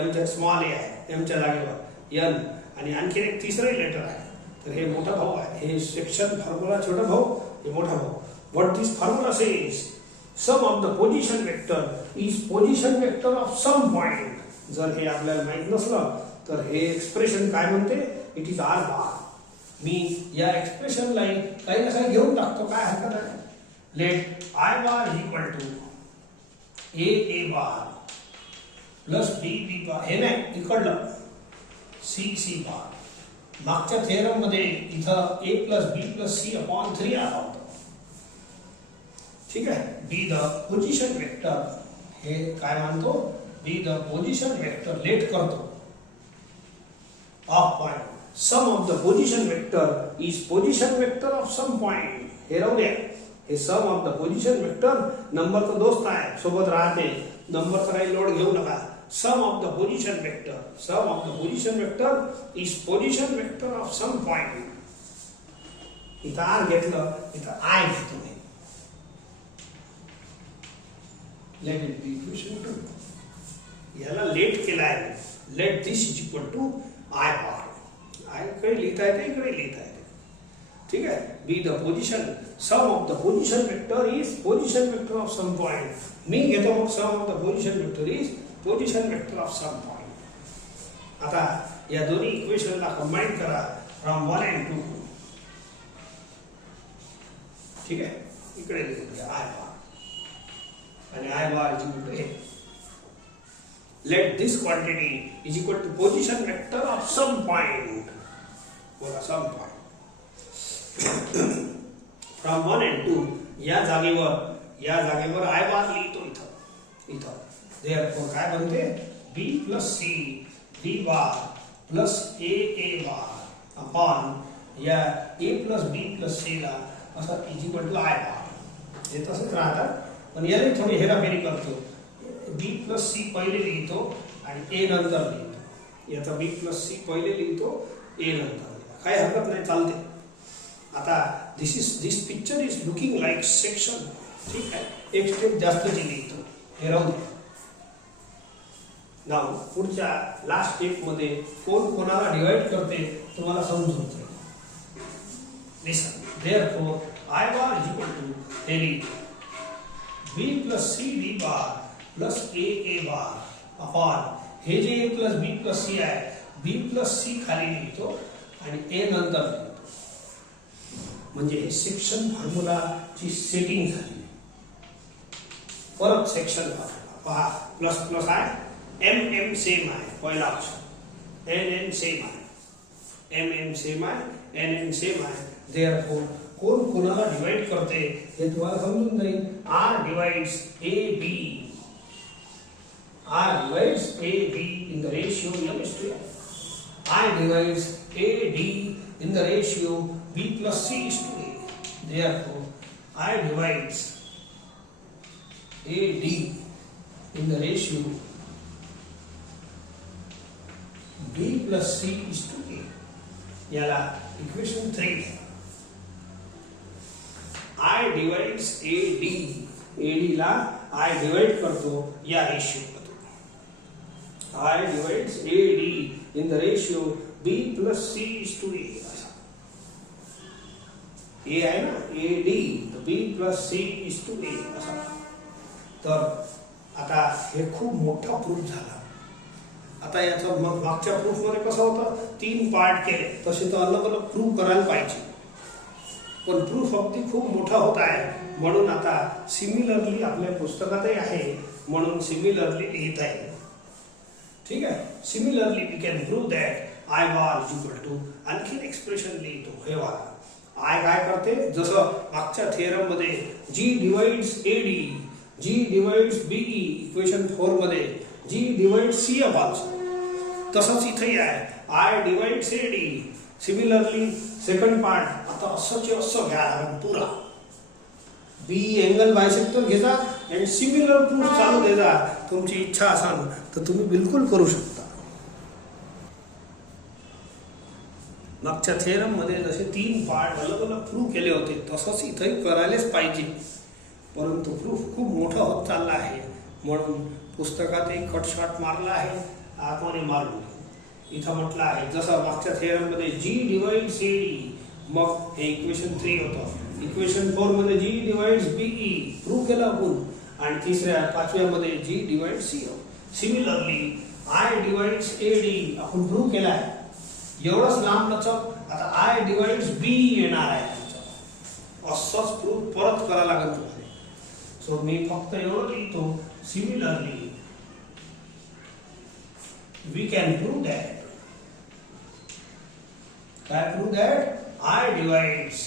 एमच्या स्मॉल ए आहे, एमच्या जागेवर एन, आणि आणखी एक तिसरं लेटर आहे. तर हे मोठा भाऊ आहे. हे सेक्शन फॉर्म्युला छोटा भाऊ, हे मोठा भाऊ. What this formula says, sum of the position vector is position vector of some point. जर हे आपल्याला माहित नसलं तर हे एक्सप्रेशन काय म्हणते, इट इज आर बार. मी या एक्सप्रेशनला काही ना काही घेऊन टाकतो, काय हरकत आहे. Let I bar is equal to A bar plus B bar. हे नाही, इकडलं सी बार. मागच्या थेरम मध्ये इथं a plus B plus C upon 3 आला होता. ठीक आहे. बी द पोझिशन वेक्टर, हे काय मानतो, be the position vector let करतो of point. Sum of the position vector is position vector of some point. हे राहू द्या. हे sum of the position vector, नंबरचा दोस्त आहे, सोबत राहते. नंबरचा काही लोड घेऊ नका. Sum of the position vector is position vector of some point. इथं आर घेतलं, इथं आय घेतो मी. Let it be equation 2. याला लेट केला आहे. Let this is equal to I bar. I इकडे लिहिता येते, इकडे लिहिता येते. ठीक आहे. Be the position, sum of the position vector is position vector of some point. मी घेतो मग sum of the position vector is position vector of some point. आता या दोन्ही इक्वेशनला कंबाईन करा फ्रॉम 1 and 2. ठीक आहे. इकडे लिहूया आय बार, आणि I bar is equal to A. Let this quantity is equal to position vector of some point. बोला, सम पॉइंट फ्रॉम 1 and 2. या जागेवर आय बार लिहितो इथं. Therefore, काय बनते, b plus c b bar plus a bar upon या a plus b plus c ला असं is equal to I bar. हे तसंच राहतात, पण याला थोडी हेराफेरी करतो. b plus c पहिले लिहितो आणि a नंतर लिहितो. याचा b plus c पहिले लिहितो, a नंतर. काही हरकत नाही, चालते. आता this picture is looking like section. ठीक आहे. एक स्टेप जास्तची लिहितो, हे राहू दे. नाव पुढच्या लास्ट स्टेप मध्ये कोण कोणाला डिवाइड करते तुम्हाला समजून जाईल. लिसन. Therefore, I bar is equal to b plus c b bar plus a bar upon हे जे a plus b plus c आहे, b plus c खाली लिहितो आणि a नंतर लिहितो. म्हणजे हे सेक्शन फॉर्म्युला ची सेटिंग झाली. परत सेक्शन पहा, प्लस प्लस आहे, एम सेम आहे, पहिला ऑप्शन. एन सेम आहे, एम सेम आहे, एन सेम आहे. देयरफॉर कोण कोणाला डिवाइड करते हे तुम्हाला समजून जाईल. R divides A B in the ratio m is to n. I divides AD in the ratio b plus c is to a. Therefore, I divides AD in the ratio b plus c is to a. याला equation 3. I divides AD ला I divide करतो या ratio मध्ये. I divides AD in the ratio b plus c is to a. A आहे ना, AD तर b plus c is to a असा. तर आता हे खूप मोठा प्रूफ झाला. आता याचा मग मागच्या प्रूफ मध्ये कसं होतं, 3 पार्ट केले, तसे तर अलग अलग प्रूफ करायला पाहिजे. पण प्रूफ अगदी खूप मोठा होत आहे, म्हणून आता सिमिलरली आपल्या पुस्तकातही आहे, म्हणून सिमिलरली लिहित आहे. ठीक आहे. Similarly we can prove that I bar is equal to, आणखी एक्सप्रेशन लिहितो हे वाला, आय काय करते, जसं मागच्या थिअरम मध्ये G divides AD, G divides BE, equation 4 मध्ये जी डिवाइड्स सीएफ ऑल्सो, तसंच इथेही आहे, I divides AD. Similarly second part आता असं घ्या पुरा बी एंगल बायसेक्टर घेता आणि सिमिलर प्रूफ चालू देता. तुमची इच्छा असाल तर तुम्ही बिलकुल करू शकता. मागच्या थिअरम मध्ये जसे 3 पार्ट अलग अलग प्रूफ केले होते तसंच इथंही करायलाच पाहिजे, परंतु प्रूफ खूप मोठा होत चालला आहे म्हणून पुस्तकात एक कट शॉट मारला आहे, आतमध्ये मारून इथं म्हटलं आहे जसं मागच्या थिअरम मध्ये जी डिवाइड्स एडी, मग हे इक्वेशन 3 होतं. इक्वेशन 4 मध्ये जी डिवाइड्स बीई प्रूव्ह केलं आपण, आणि तिसऱ्या 5व्या मध्ये G divides CO. Similarly I divides AD आपण प्रूव्ह केला आहे. एवढंच लांब लचक. आता आय डिवाइड्स बी येणार आहे तुमचं, असंच प्रूव्ह परत करायला लागेल तुम्हाला. सो मी फक्त एवढं लिहितो, similarly we can prove that. काय प्रूव्ह दॅट आय डिवाइड्स,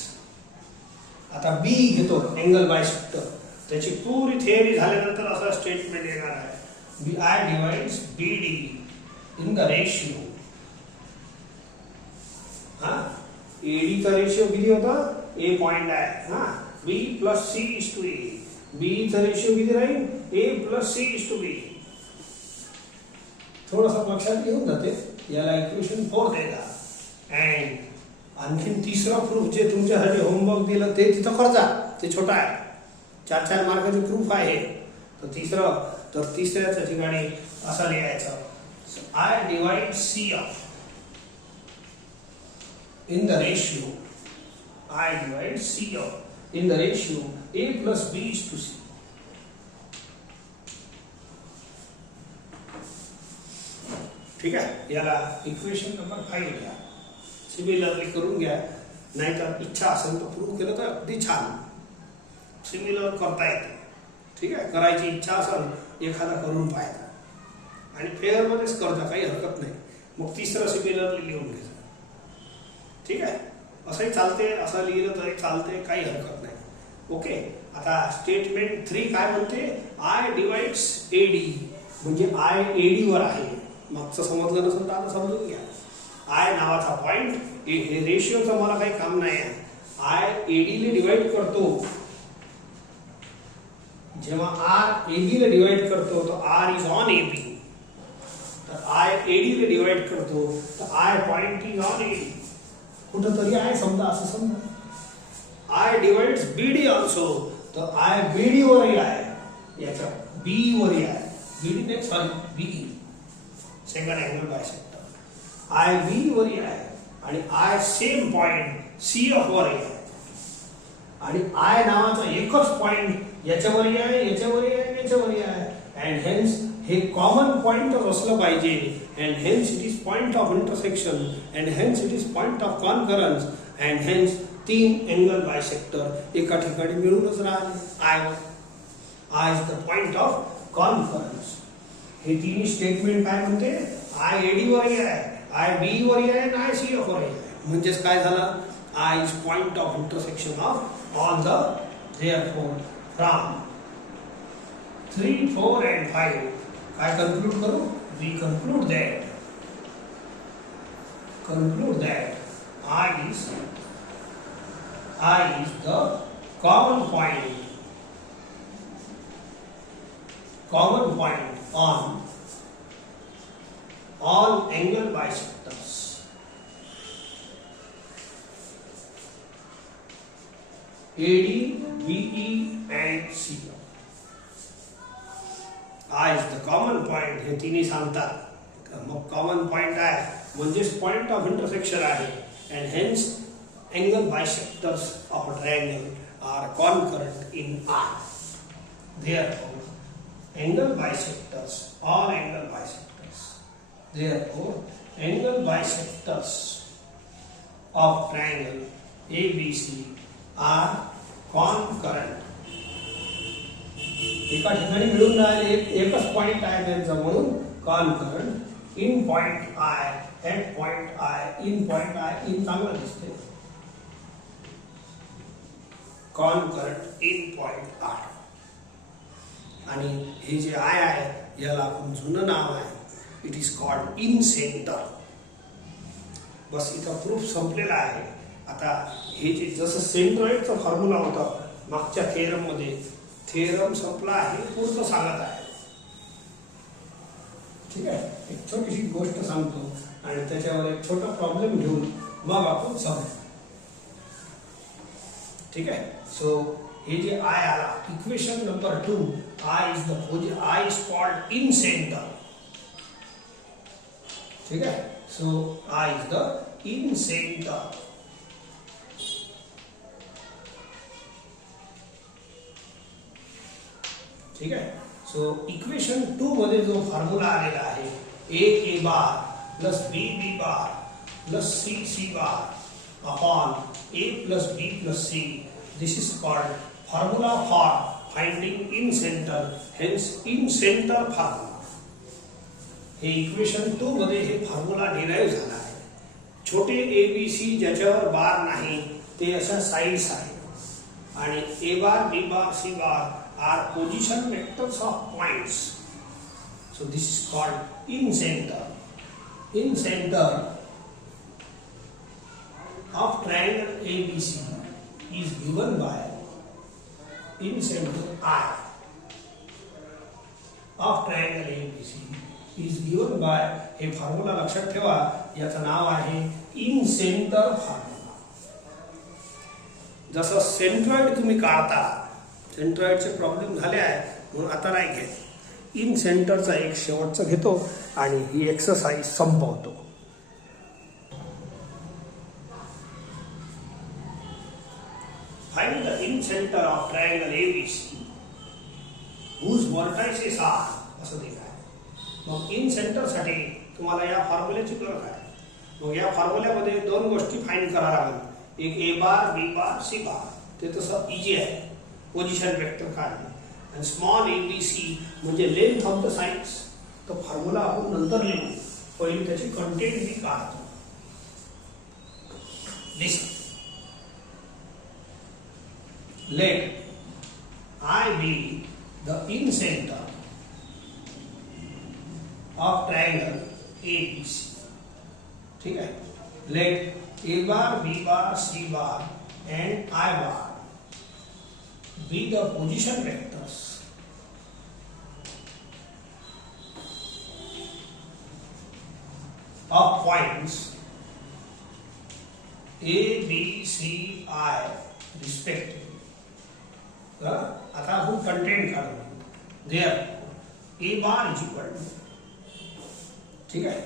आता बी घेतो एंगल बायसेक्टर, त्याची पूरी थिअरी झाल्यानंतर असा स्टेटमेंट येणार आहे, B I divides B D in the ratio. AD चा रेशियो किती होता, ए पॉइंट आहे हा, B plus C is to A. B चा रेशियो किती राहील, A plus C is to B. थोडासा लक्षात घेऊन जाते, याला इक्वेशन 4 देगा. अँड आणखीन तिसरा प्रूफ जे तुमच्यासाठी होमवर्क दिलं ते तिथं करजा, ते छोटा आहे, 4 मार्काचे प्रूफ आहे. तर तिसऱ्याच्या ठिकाणी असं लिहायचं, I divide C of in the ratio, I divide C of in the ratio A plus B is to C. ठीक आहे, याला इक्वेशन नंबर 5 घ्या. सिमिलरली करून घ्या, नाहीतर इच्छा असेल तर प्रूव्ह केलं तर अगदी छान. सिमिलर करता येते. ठीक आहे, करायची इच्छा असेल एखादा करून पाहायचा आणि फेअर मध्येच करता, काही हरकत नाही. मग तिसरं सिमिलरली लिहून घ्यायचं. ठीक आहे, असंही चालते, असं लिहिलं तरी चालते, काही हरकत नाही. ओके, आता स्टेटमेंट 3 काय म्हणते, आय डिवाइड्स एडी, म्हणजे आय एडी वर आहे. मागचं समजलं नसेल तर आता समजून घ्या. आय नावाचा पॉइंट, हे रेशिओचं मला काही काम नाही आहे. आय एडी ले डिवाइड करतो, जेव्हा आर एबी ले डिवाइड करतो तर आर इज ऑन एबी. तर आय एडी ले डिवाइड करतो तर I point is on AD. कुठं तरी आहे समजा, असं समजा. आय डिवाइड्स बीडी ऑल्सो, तर आय बीडी वरही आहे, याच्या बी वरही आहे. बीडी नाही, sorry BE, second angle bisector. I B वरही आहे आणि I same point C of वरही आहे. आणि आय नावाचा एकच पॉइंट याच्यावरही आहे, याच्यावरही आहे, याच्यावरही आहे. अँड हेन्स हे कॉमन पॉइंट असलं पाहिजे. And hence it is point of intersection, and hence it is point of concurrence, and hence 3 angle bisector एका ठिकाणी मिळूनच राहिले. I is the point of concurrence. हे तिन्ही स्टेटमेंट काय म्हणते, I AD वरही आहे, I B वरही आहे, आणि I CF वरही आहे. म्हणजेच काय झालं, I is point of intersection of all the, therefore from 3, 4 and 5 काय conclude करू, we conclude that I is the common point on all angle bisectors. AD, BE and CO. I is the common point, हे तिन्ही सांगतात. मग common point आहे म्हणजेच point of intersection आहे. And hence angle bisectors of a triangle are concurrent in R. Therefore angle bisectors, all angle bisectors, therefore angle bisectors of triangle ABC are concurrent. एका ठिकाणी मिळून राहिले, एकच पॉइंट आहे त्यांचा, म्हणून concurrent. In point I, at point I, in point I, in चांगलं दिसते. कॉल करंट 1.8 आणि हे जे आय आहे याला आपण जुनं नाव आहे, it is called incentre. बस इथं प्रूफ संपलेला आहे. आता हे जे जसं सेंट्रॉइडचा फॉर्म्युला होता मागच्या थेरम मध्ये, थेरम संपला आहे, पूर्ण सांगत आहे. ठीक आहे, एक छोटीशी गोष्ट सांगतो आणि त्याच्यावर एक छोटा प्रॉब्लेम घेऊन मग आपण समजू. ठीक आहे. सो हे जे आय आला, equation number 2, I is called incentre. ठीक आहे. So I is the incentre. ठीक आहे. सो इक्वेशन 2 मध्ये जो फॉर्म्युला आलेला आहे, A bar plus B bar plus C bar upon A plus B plus C, this is called formula for finding incentre, hence incentre formula. हे equation 2 मध्ये हे formula derive झाला आहे. छोटे ए बी सी ज्याच्यावर बार नाही ते अशा साइड्स आहेत आणि A bar B bar C bar are position vectors of points. So this is called in center. In center of triangle ABC is given by in center I of triangle ABC is given by हे formula लक्षात ठेवा, याचं नाव आहे in centre formula. जसं centroid तुम्ही काढता, सेंट्रॉइडचे problem झाले आहे म्हणून आता नाही घेत, इन सेंटरचा एक शेवटचा घेतो आणि ही एक्सरसाइज संपवतो. Find the incentre of triangle ABC whose vertices are, असं दिलं आहे. मग इन सेंटरसाठी तुम्हाला या फॉर्म्युल्याची गरज आहे. मग या फॉर्म्युल्यामध्ये दोन गोष्टी फाइंड कराव्या लागेल, एक ए बार बी बार सी बार. ते तसं इजी आहे, पोजिशन वेक्टर काढणे. आणि स्मॉल ABC म्हणजे लेंथ ऑफ द साइड्स. तो फॉर्म्युला आपण नंतर लिहू, पहिली त्याची कंटेंट मी काढतो. List let I be the incentre of triangle ABC. ठीक आहे. Let A bar B bar C bar and I bar be the position vectors of points A, B, C, I respectively. आता आपण content काढू. There A bar is equal to, ठीक आहे,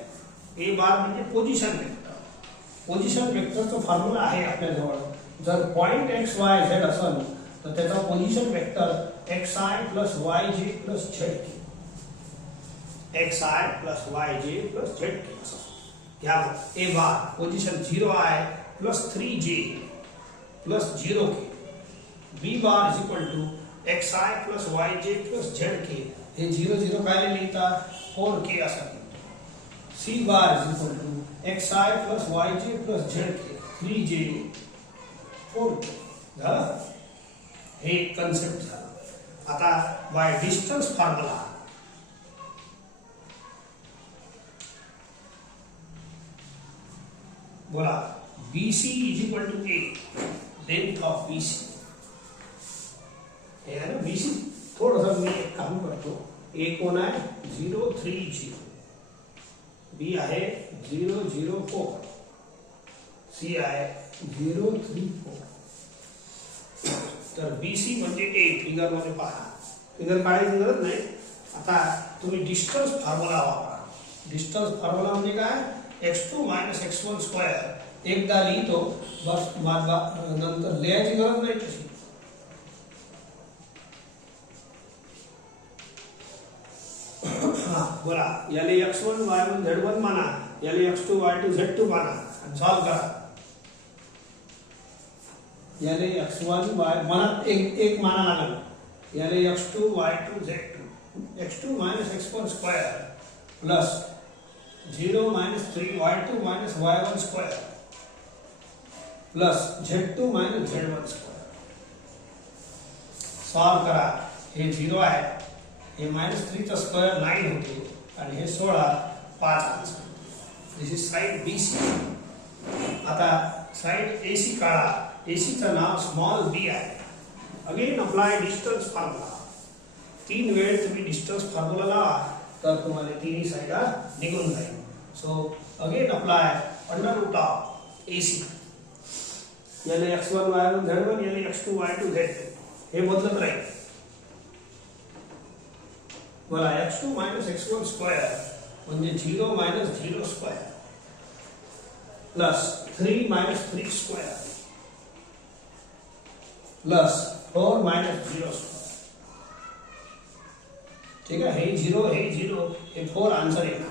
A bar म्हणजे position vector. Position वेक्टरचा formula आहे आपल्याजवळ. जर पॉइंट एक्स वाय झेड असेल तर त्याचा position vector xi plus yj plus zk, xi plus yj plus zk असं. या A bar position 0i plus 3j plus 0k, B bar is equal to xi plus yj plus zk, हे 0 0 काय लिहिता 4k असं. C bar is equal to xi plus yj plus zk, 3j 4k. झालं. हे concept झाला. आता by distance formula, बोला BC is equal to A, length of BC. हे आहे ना BC. थोडंसं मी एक काम करतो. A कोण आहे 030, B आहे 004, C आहे 034. तर BC म्हणजे A. फिगर मध्ये पहा, फिगर काढायची गरज नाही. आता तुम्ही डिस्टन्स फॉर्म्युला वापरा. डिस्टन्स फॉर्म्युला म्हणजे काय, x2 मायनस x1 स्क्वेअर. एकदा लिहितो बस, नंतर लिहायची गरज नाही तशी. बोला, याले x1 y1 z1 माना, याले x2 y2 z2 माना आणि सॉल्व करा. याले x1 y मनात एक माना लागेल, याले x2 y2 z2, x2 minus x1 square plus 0 minus 3 y2 minus y1 square plus z2 minus z1 square. Solve करा. हे 0 आहे, हे -3 चा स्क्वेअर 9 होते आणि हे 16 5 answer. This is side BC. आता साइड AC काढा. AC चं नाव स्मॉल b आहे. Again apply distance formula. 3 वेळ तुम्ही डिस्टन्स फॉर्म्युला लावा तर तुम्हाला तिन्ही साइड निघून जाईल. So again apply under root of AC. याला x1 y1 z1 याला x2 y2 z2 हे बदलत राहील. मला x2 x1 स्क्वेअर म्हणजे 0 0 square plus 3 3 square plus 4 0 square. ठीक आहे. हे 0 हे 0 हे 4 आन्सर येणार.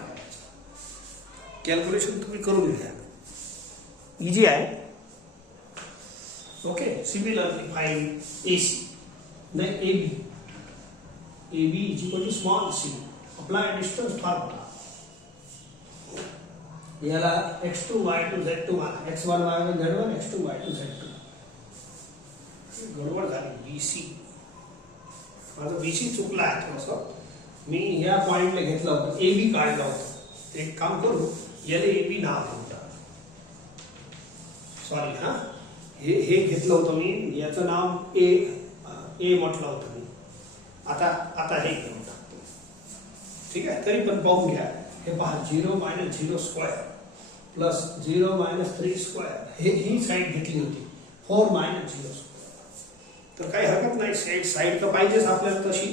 कॅल्क्युलेशन तुम्ही करून घ्या. इजी आहे. ओके. Similarly find AC. नाही AB. AB is equal to small c. Apply distance formula. याला x2 y2 z2 माना. x1 y1 z1 x2 y2 z2. गडबड झाली. BC. माझं BC चुकला आहे थोडंसं. मी या पॉइंटला घेतलं होतं AB काढलं होतं. एक काम करू, याला AB नाव देऊ. सॉरी हा, हे घेतलं होतं मी, याचं नाव A म्हटलं होतं मी. आता हे घेऊन टाकतो. ठीक आहे. तरी पण पाहून घ्या. हे पहा 0 0 स्क्वेअर प्लस 0 3 स्क्वेअर ही साइड घेतली होती. 4 0 स्क्वेअर. तर काही हरकत नाही. साइड तर पाहिजेच आपल्याला तशी.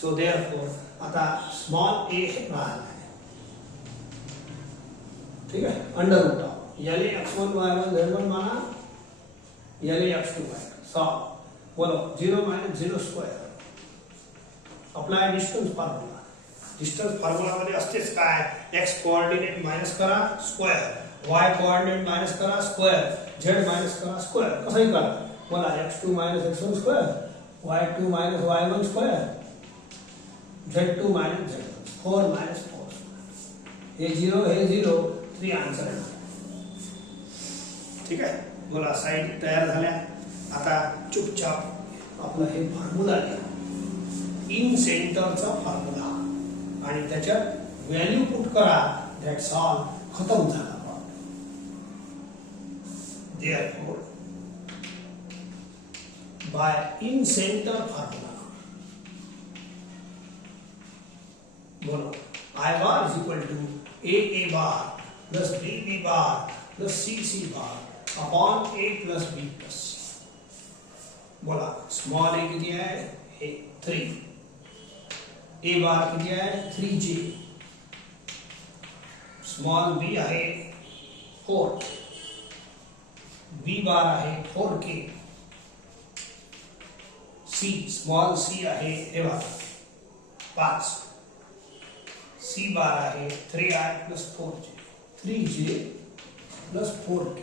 सो देअरफॉर आता स्मॉल a राहणार आहे. ठीक आहे. अंडर रूट ऑफ याले x1 y1 z1 माना, याले x2 y2 सॉल्व. बोलो 0 0 square. Apply distance formula. Distance formula मध्ये असतेच काय, x कोऑर्डिनेट मायनस करा स्क्वेअर, y कोऑर्डिनेट मायनस करा स्क्वेअर, z मायनस करा स्क्वेअर. कसंही करा. बोला x2 x1 square, y2 y1 square, z2 z1 4 4. हे 0 हे 0 3 आन्सर आहे. ठीक आहे. बोला साइड तयार झाल्या. आता चुपचाप आपलं हे फॉर्म्युला लिहा. इन सेंटरचा फॉर्म्युला आणि त्याच्यात व्हॅल्यू पुट करा. That's all. खतम झाला. Therefore by incentre formula बोलो I bar is equal to A bar plus B bar plus C bar upon A plus B plus. बोला स्मॉल a किती आहे 3. A बार किती आहे 3J. स्मॉल b आहे 4. B बार आहे 4K. C स्मॉल c आहे हे बघा 5. C बार आहे 3I plus 4J. 3J plus 4K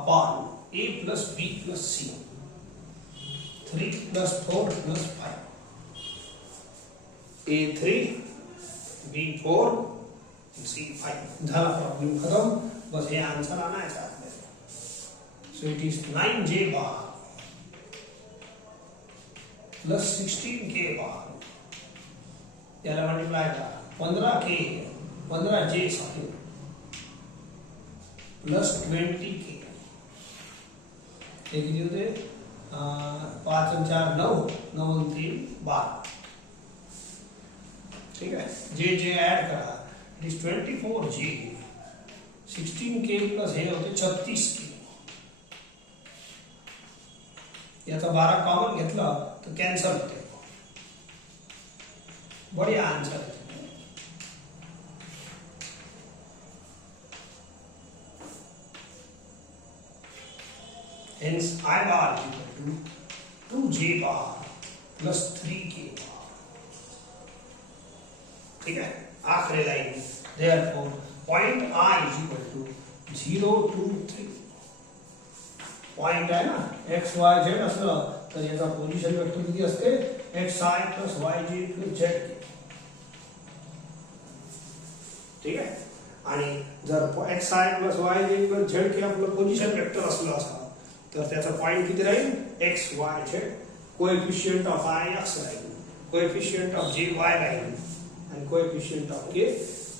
upon A plus B plus C. 3 plus 4 plus 5. A3 B4 C5. झाला प्रॉब्लेम खतम. बस हे आन्सर आणायचा आपल्याला. So it is 9J bar plus 16K बार. याला मल्टीप्लाय करा 15K 15J sorry plus 20K. हे किती होते 5 आणि 4 9 9 आणि 3 12. ठीक आहे. जे जे ऍड करा. It is 24J. 16K plus हे होते 36K. याचा 12 कॉमन घेतला तर कॅन्सल होते. बढ़िया आंसर है. Hence I bar is equal to 2J bar plus 3K bar. ठीक है. आखिरी line. Therefore, point I is equal to 0 2 3. Point आहे ना x y z असलं तर याचा पोझिशन वेक्टर किती असते xi plus yj plus zk. ठीक आहे. आणि जर xi plus yj plus zk आपलं पोझिशन वेक्टर असलं असं तर त्याचा पॉईंट किती राहील X Y Z coefficient of I X राहील कोएफिशियंट ऑफ जे वाय राहील आणि coefficient of K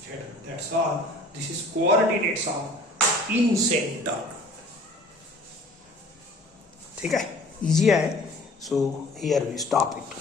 Z that's all this is coordinates of incentre ठीक आहे इजी आहे so here we stop it